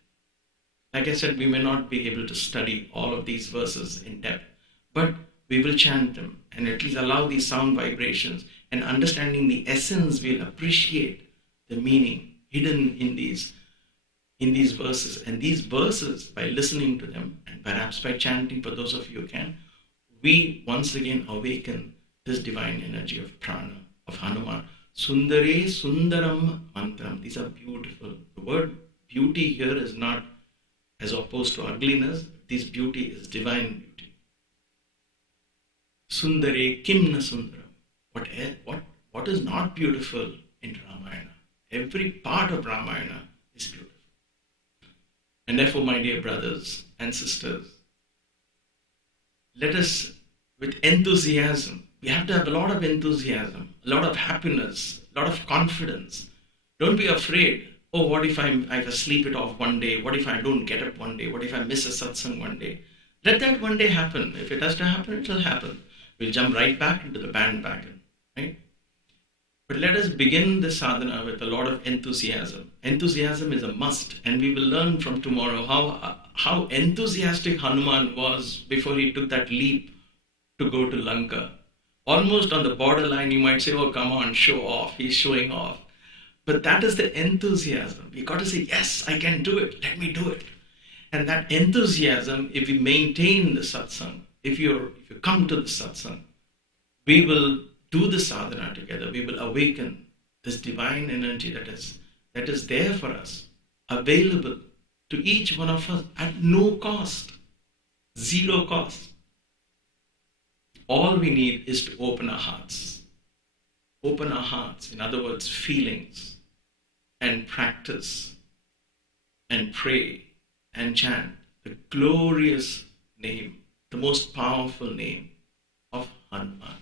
Like I said, we may not be able to study all of these verses in depth, but we will chant them and at least allow these sound vibrations, and understanding the essence, we'll appreciate the meaning hidden in these verses. And these verses, by listening to them and perhaps by chanting, for those of you who can, we once again awaken this divine energy of prana, of Hanuman. Sundare Sundaram Mantram. These are beautiful. The word beauty here is not as opposed to ugliness. This beauty is divine beauty. Sundare Kimna Sundaram. What is not beautiful in Ramayana? Every part of Ramayana is beautiful. And therefore, my dear brothers and sisters, let us, with enthusiasm, we have to have a lot of enthusiasm, a lot of happiness, a lot of confidence. Don't be afraid. Oh, what if I sleep it off one day? What if I don't get up one day? What if I miss a satsang one day? Let that one day happen. If it has to happen, it will happen. We'll jump right back into the bandwagon, right? But let us begin the sadhana with a lot of enthusiasm. Enthusiasm is a must, and we will learn from tomorrow how enthusiastic Hanuman was before he took that leap to go to Lanka. Almost on the borderline, you might say, oh, come on, show off. He's showing off. But that is the enthusiasm. You got to say, yes, I can do it. Let me do it. And that enthusiasm, if we maintain the satsang, if you come to the satsang, we will do the sadhana together. We will awaken this divine energy that is there for us, available to each one of us at no cost, zero cost. All we need is to open our hearts. Open our hearts, in other words, feelings, and practice, and pray, and chant the glorious name, the most powerful name of Hanuman.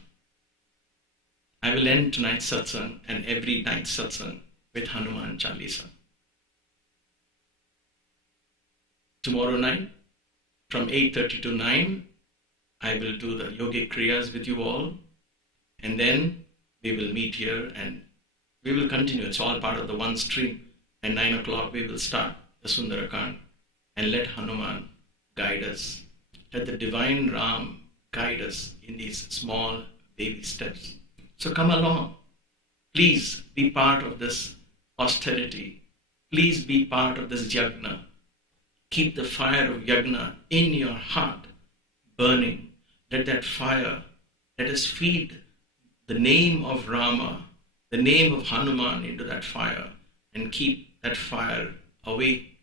I will end tonight's satsang and every night's satsang with Hanuman Chalisa. Tomorrow night, from 8:30 to 9, I will do the Yogic Kriyas with you all, and then we will meet here and we will continue. It's all part of the one stream. At 9 o'clock, we will start the Sundarakanda and let Hanuman guide us. Let the divine Ram guide us in these small baby steps. So come along. Please be part of this austerity. Please be part of this yagna. Keep the fire of yagna in your heart burning. Let that fire, let us feed the name of Rama, the name of Hanuman into that fire, and keep that fire awake,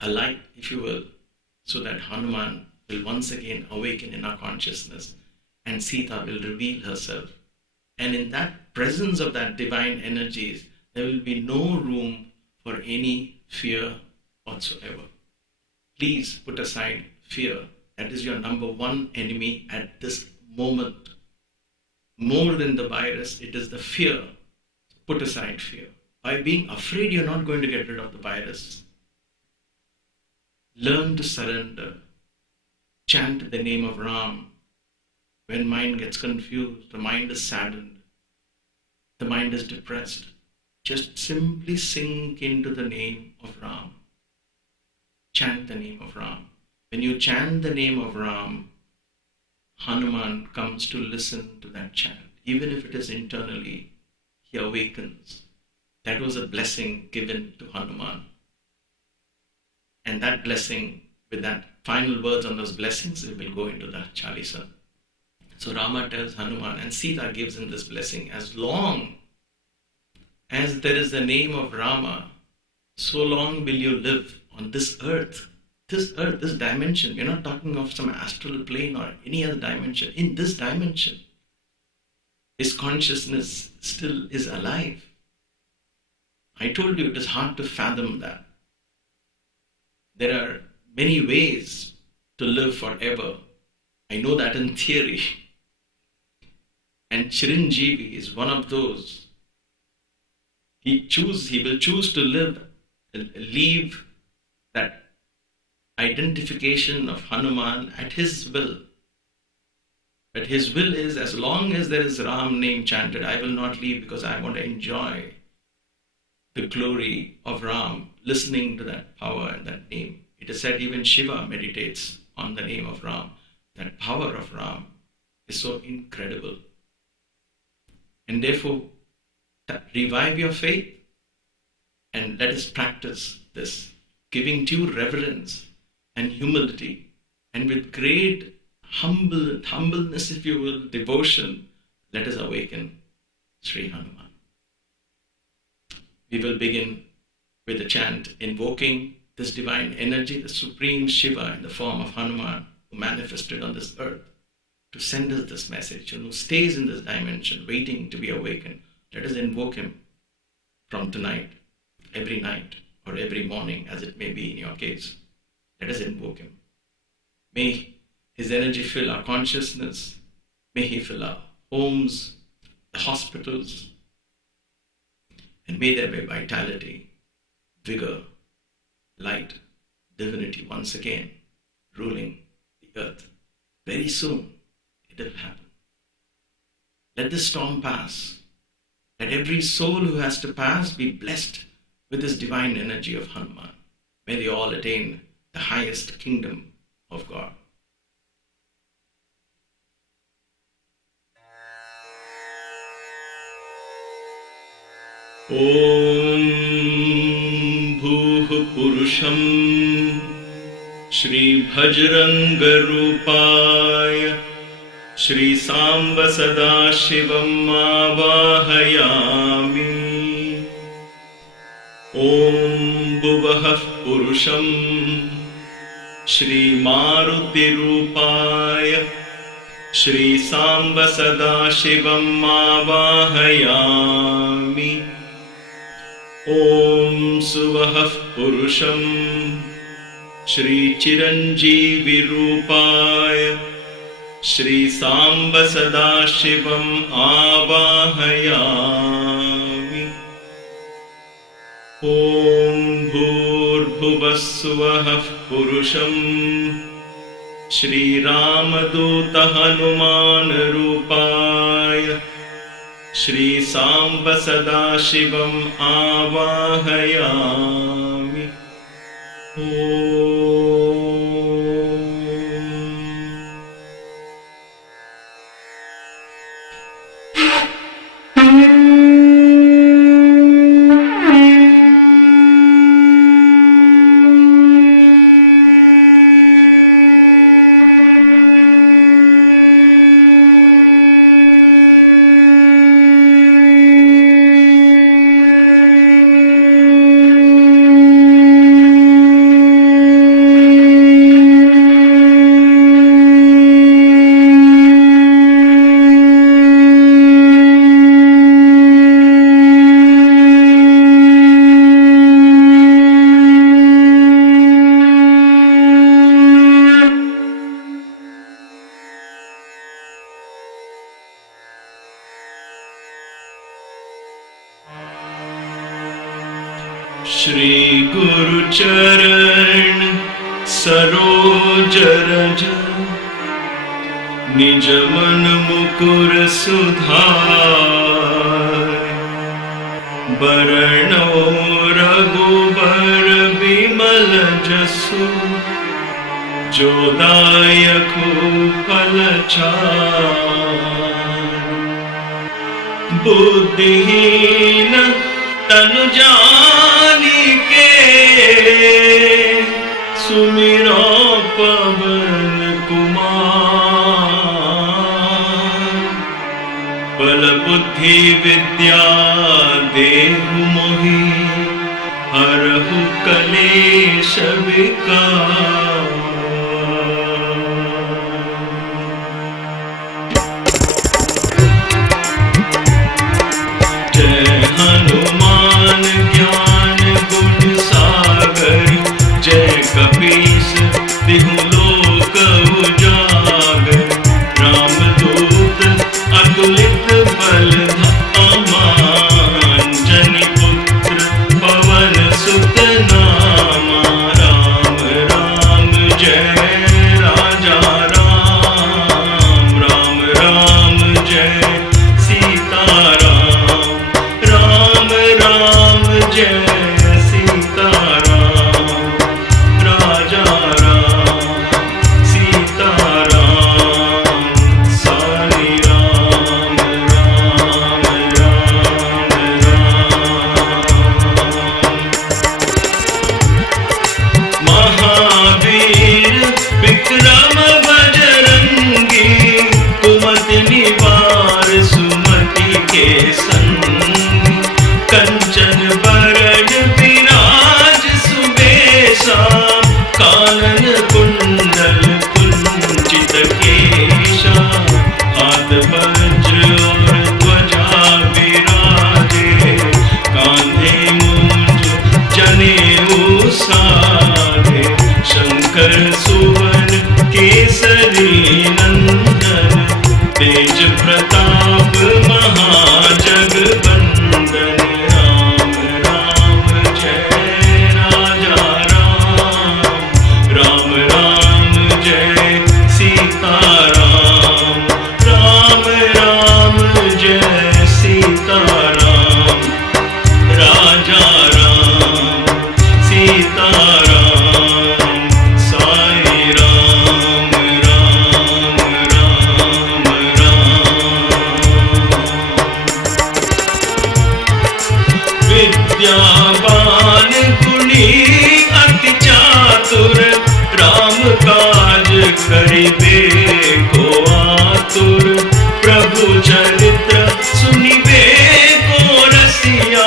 alight, if you will, so that Hanuman will once again awaken in our consciousness and Sita will reveal herself. And in that presence of that divine energies, there will be no room for any fear whatsoever. Please put aside fear. That is your number one enemy at this moment. More than the virus, it is the fear. Put aside fear. By being afraid, you're not going to get rid of the virus. Learn to surrender. Chant the name of Ram. When mind gets confused, the mind is saddened, the mind is depressed, just simply sink into the name of Ram. Chant the name of Ram. When you chant the name of Ram, Hanuman comes to listen to that chant. Even if it is internally, he awakens. That was a blessing given to Hanuman. And that blessing, with that final words on those blessings, we will go into the Chalisa. So Rama tells Hanuman, and Sita gives him this blessing, as long as there is the name of Rama, so long will you live on this earth. This earth, this dimension. We're not talking of some astral plane or any other dimension. In this dimension, his consciousness still is alive. I told you it is hard to fathom that. There are many ways to live forever. I know that in theory. And Chiranjeevi is one of those. He will choose to leave that identification of Hanuman at his will. But his will is, as long as there is Ram name chanted, I will not leave, because I want to enjoy the glory of Ram, listening to that power and that name. It is said even Shiva meditates on the name of Ram. That power of Ram is so incredible. And therefore, revive your faith and let us practice this, giving due reverence and humility, and with great humbleness, if you will, devotion, let us awaken Sri Hanuman. We will begin with a chant invoking this divine energy, the supreme Shiva in the form of Hanuman, who manifested on this earth to send us this message, who stays in this dimension, waiting to be awakened. Let us invoke him from tonight, every night, or every morning, as it may be in your case. Let us invoke him. May his energy fill our consciousness. May he fill our homes, the hospitals, and may there be vitality, vigor, light, divinity once again ruling the earth. Very soon it will happen. Let this storm pass. Let every soul who has to pass be blessed with this divine energy of Hanuman. May they all attain the highest kingdom of God. Om Bhuh Purusham Shri Bhajranga Rupaya Shri Samba Sadashivam Avahayami. Om Bhuvah Purusham Shri Maruti Rupaya Shri Samba Sadashivam Avahayami. Om Suvah Purusham Shri Chiranjeevi Rupaya Shri Samba Sadashivam Avahayami. Om Bhurbhuvasvah Purusham Shri Ramaduta Hanuman Rupaya Shri Samba Sadashivam Avahayami. Shri गुरु चरण सरोज रज निज मन मुकुर सुधार बरनो रघुबर बिमल जसु जो दायक फल बुद्धिहीन तनु जानिके सुमिरो पवन कुमार बल बुद्धि विद्या देहु मोहि हरहु कलेश विकार। जय हनुमान ज्ञान गुण सागर जय कपीस तिहु लोक उजागर रामदूत अतुलित बल धामा अंजनी पुत्र पवन सुत नामा राम राम जय राजा राम राम राम जय सीता राम राम राम जय सीता राम राजा राम सीता राम साई राम राम राम राम। महावीर विक्रम बजरंगी कुमति निवार सुमति के संगी कंचन बरन विराज सुबेसा कानन कुंडल कुंचित केशा हाथ वज्र और ध्वजा विराजे कांधे मूंज जनेऊ साधे शंकर सुवन केसरी नंदन तेज प्रताप महाजगवंदन राम राम जय राजा राम राम राम जय सीता राम राम राम जय सीता राम राजा राम सीता राम साई राम राम राम राम। विद्यावान गुणी अति चातुर राम काज करिबे को आतुर प्रभु चरित्र सुनिबे को रसिया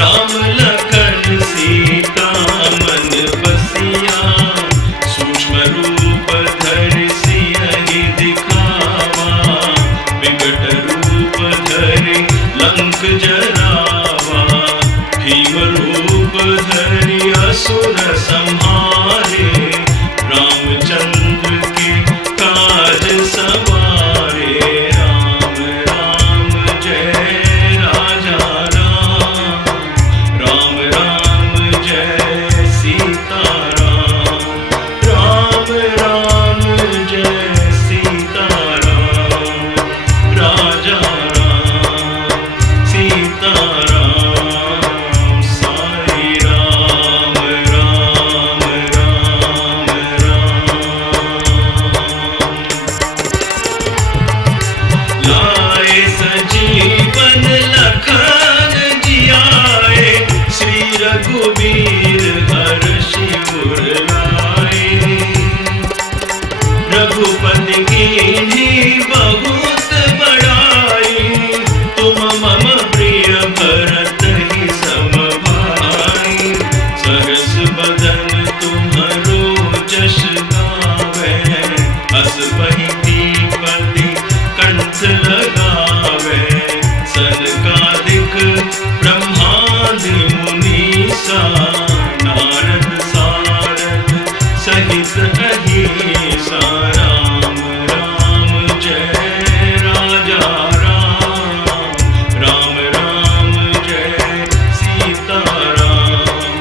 राम लखन सीता मन बसिया सूक्ष्म रूप धरि सियहि दिखावा विकट रूप धरि लंक जरावा भीम रूप धरि असुर संहारे रामचंद्र के काज सवारे राम राम जय राजा राम राम राम जय सीता राम राम राम जय सीता राम राजा राम सीता राम साई राम राम राम राम। लाए सजीवन लखन जियाए श्री रघुवीर हर्षि उर लाए रघुपति कीन्ही बहुत बड़ाई तुम मम प्रिय भरत ही सम भाई सहस बदन तुम्हरो जस गावे अस पति कंठ लगावे सनकादिक ब्रह्मादि मुनीसा नारद सारद सहित अहिसा राम राम जय राजा राम राम राम जय सीता राम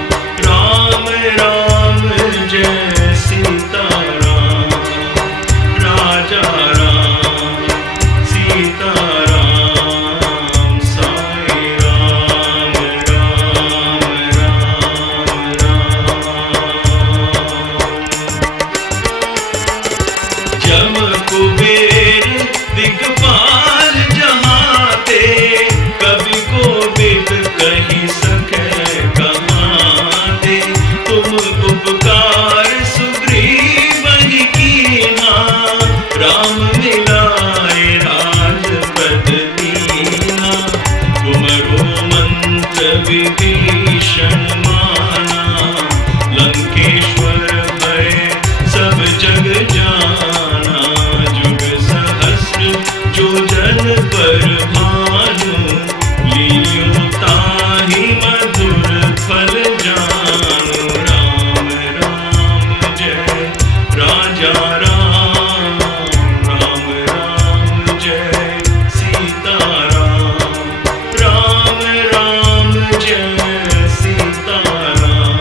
राजा राम राम राम जय सीताराम राम राम जय सीताराम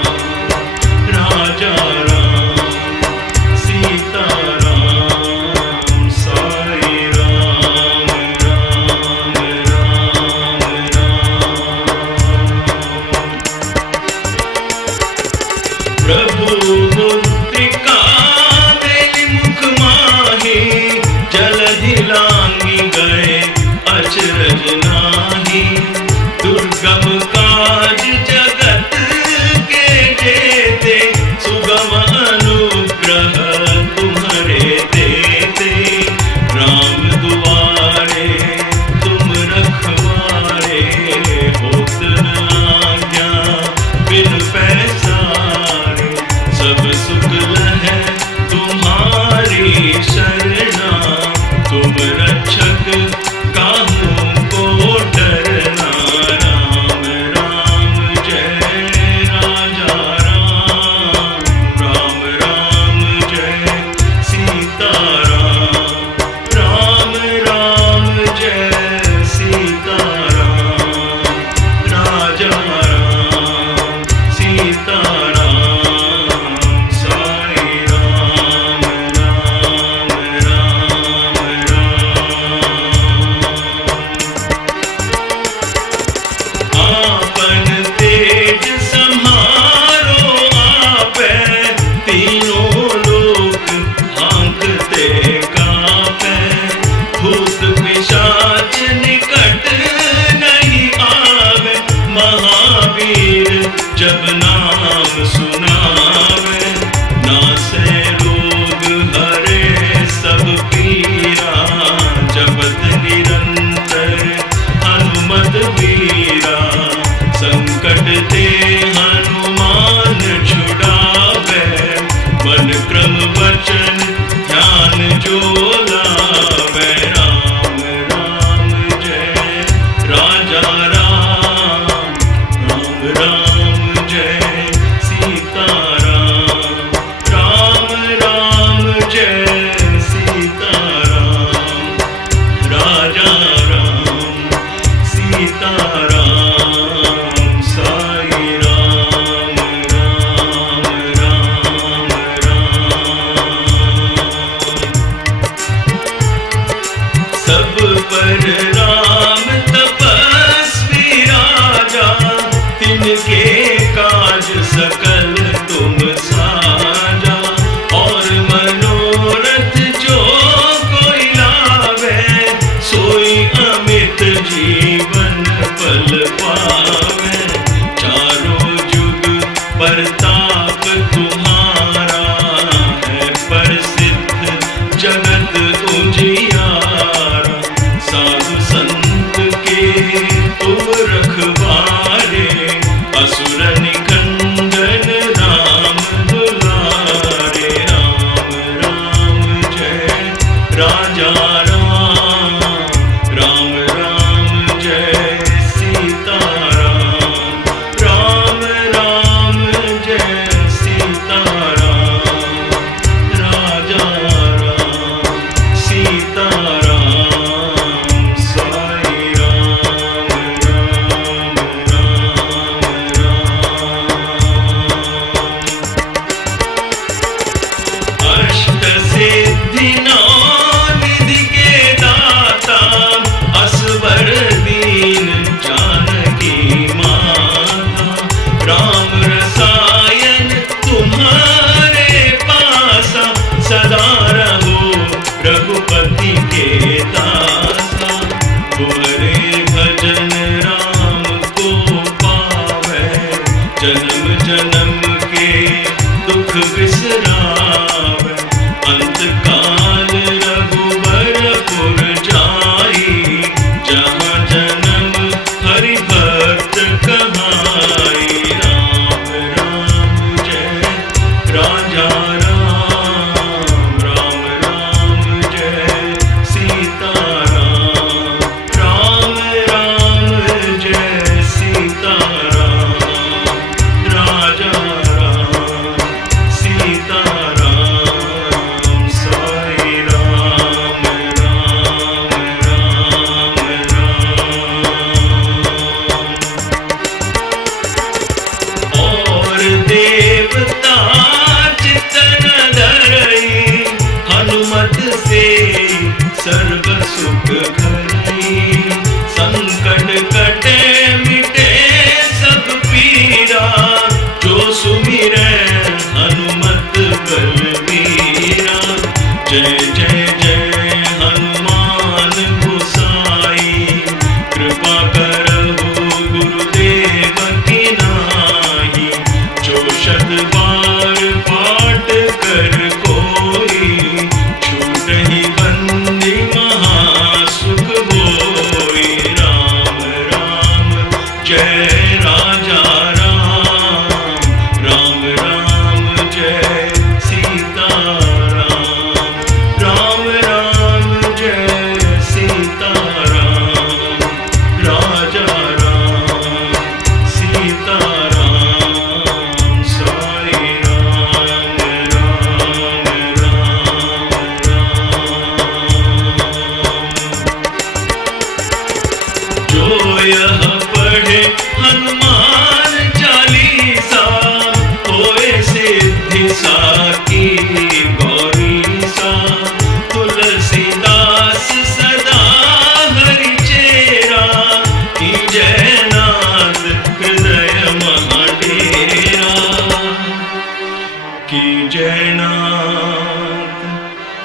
राजा राम सीताराम साई राम राम राम राम प्रभु मुद्रिका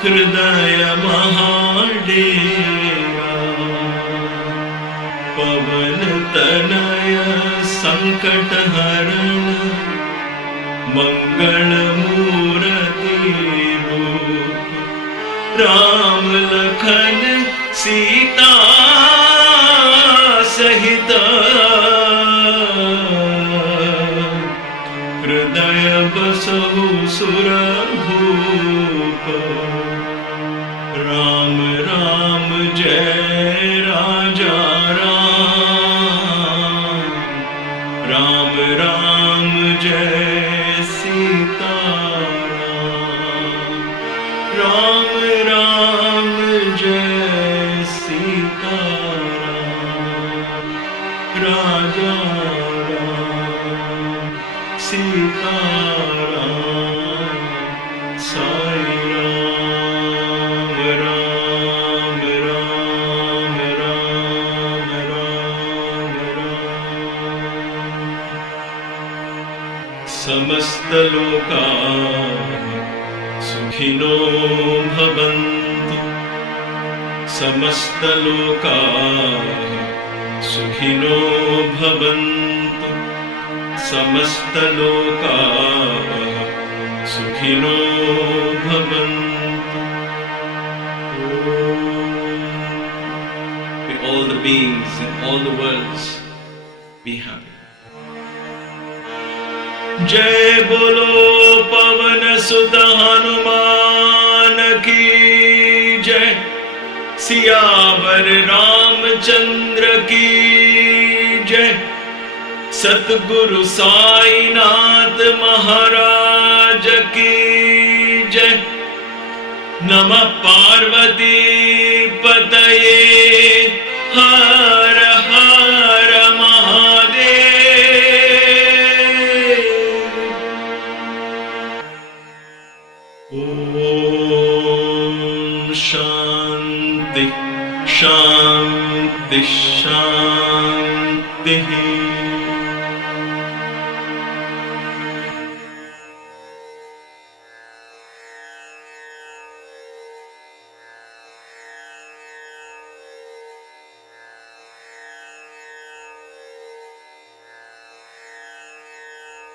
हृदय महाडेरा पवन तनय संकट हरण मंगल मूर्ति रूप राम लखन सीता सहित हृदय बसहु सुरभूप राम राम जय राजा राम राम राम जय सीता राम राम जय सीता राजा राम सीता राम साई राम राम राम राम राम राम समस्त लोका सुखिनो भवन्तु समस्त लोका सुखिनो भवन्तु समस्त लोका सुखिनो भवन्तु May all the beings in all the worlds be happy. जय बोलो पवन सुत हनुमान की जय सियावर रामचंद्र की जय सतगुरु साईनाथ महाराज की जय नमः पार्वती पतये हर हर महादेव ओम शांति शांति शांति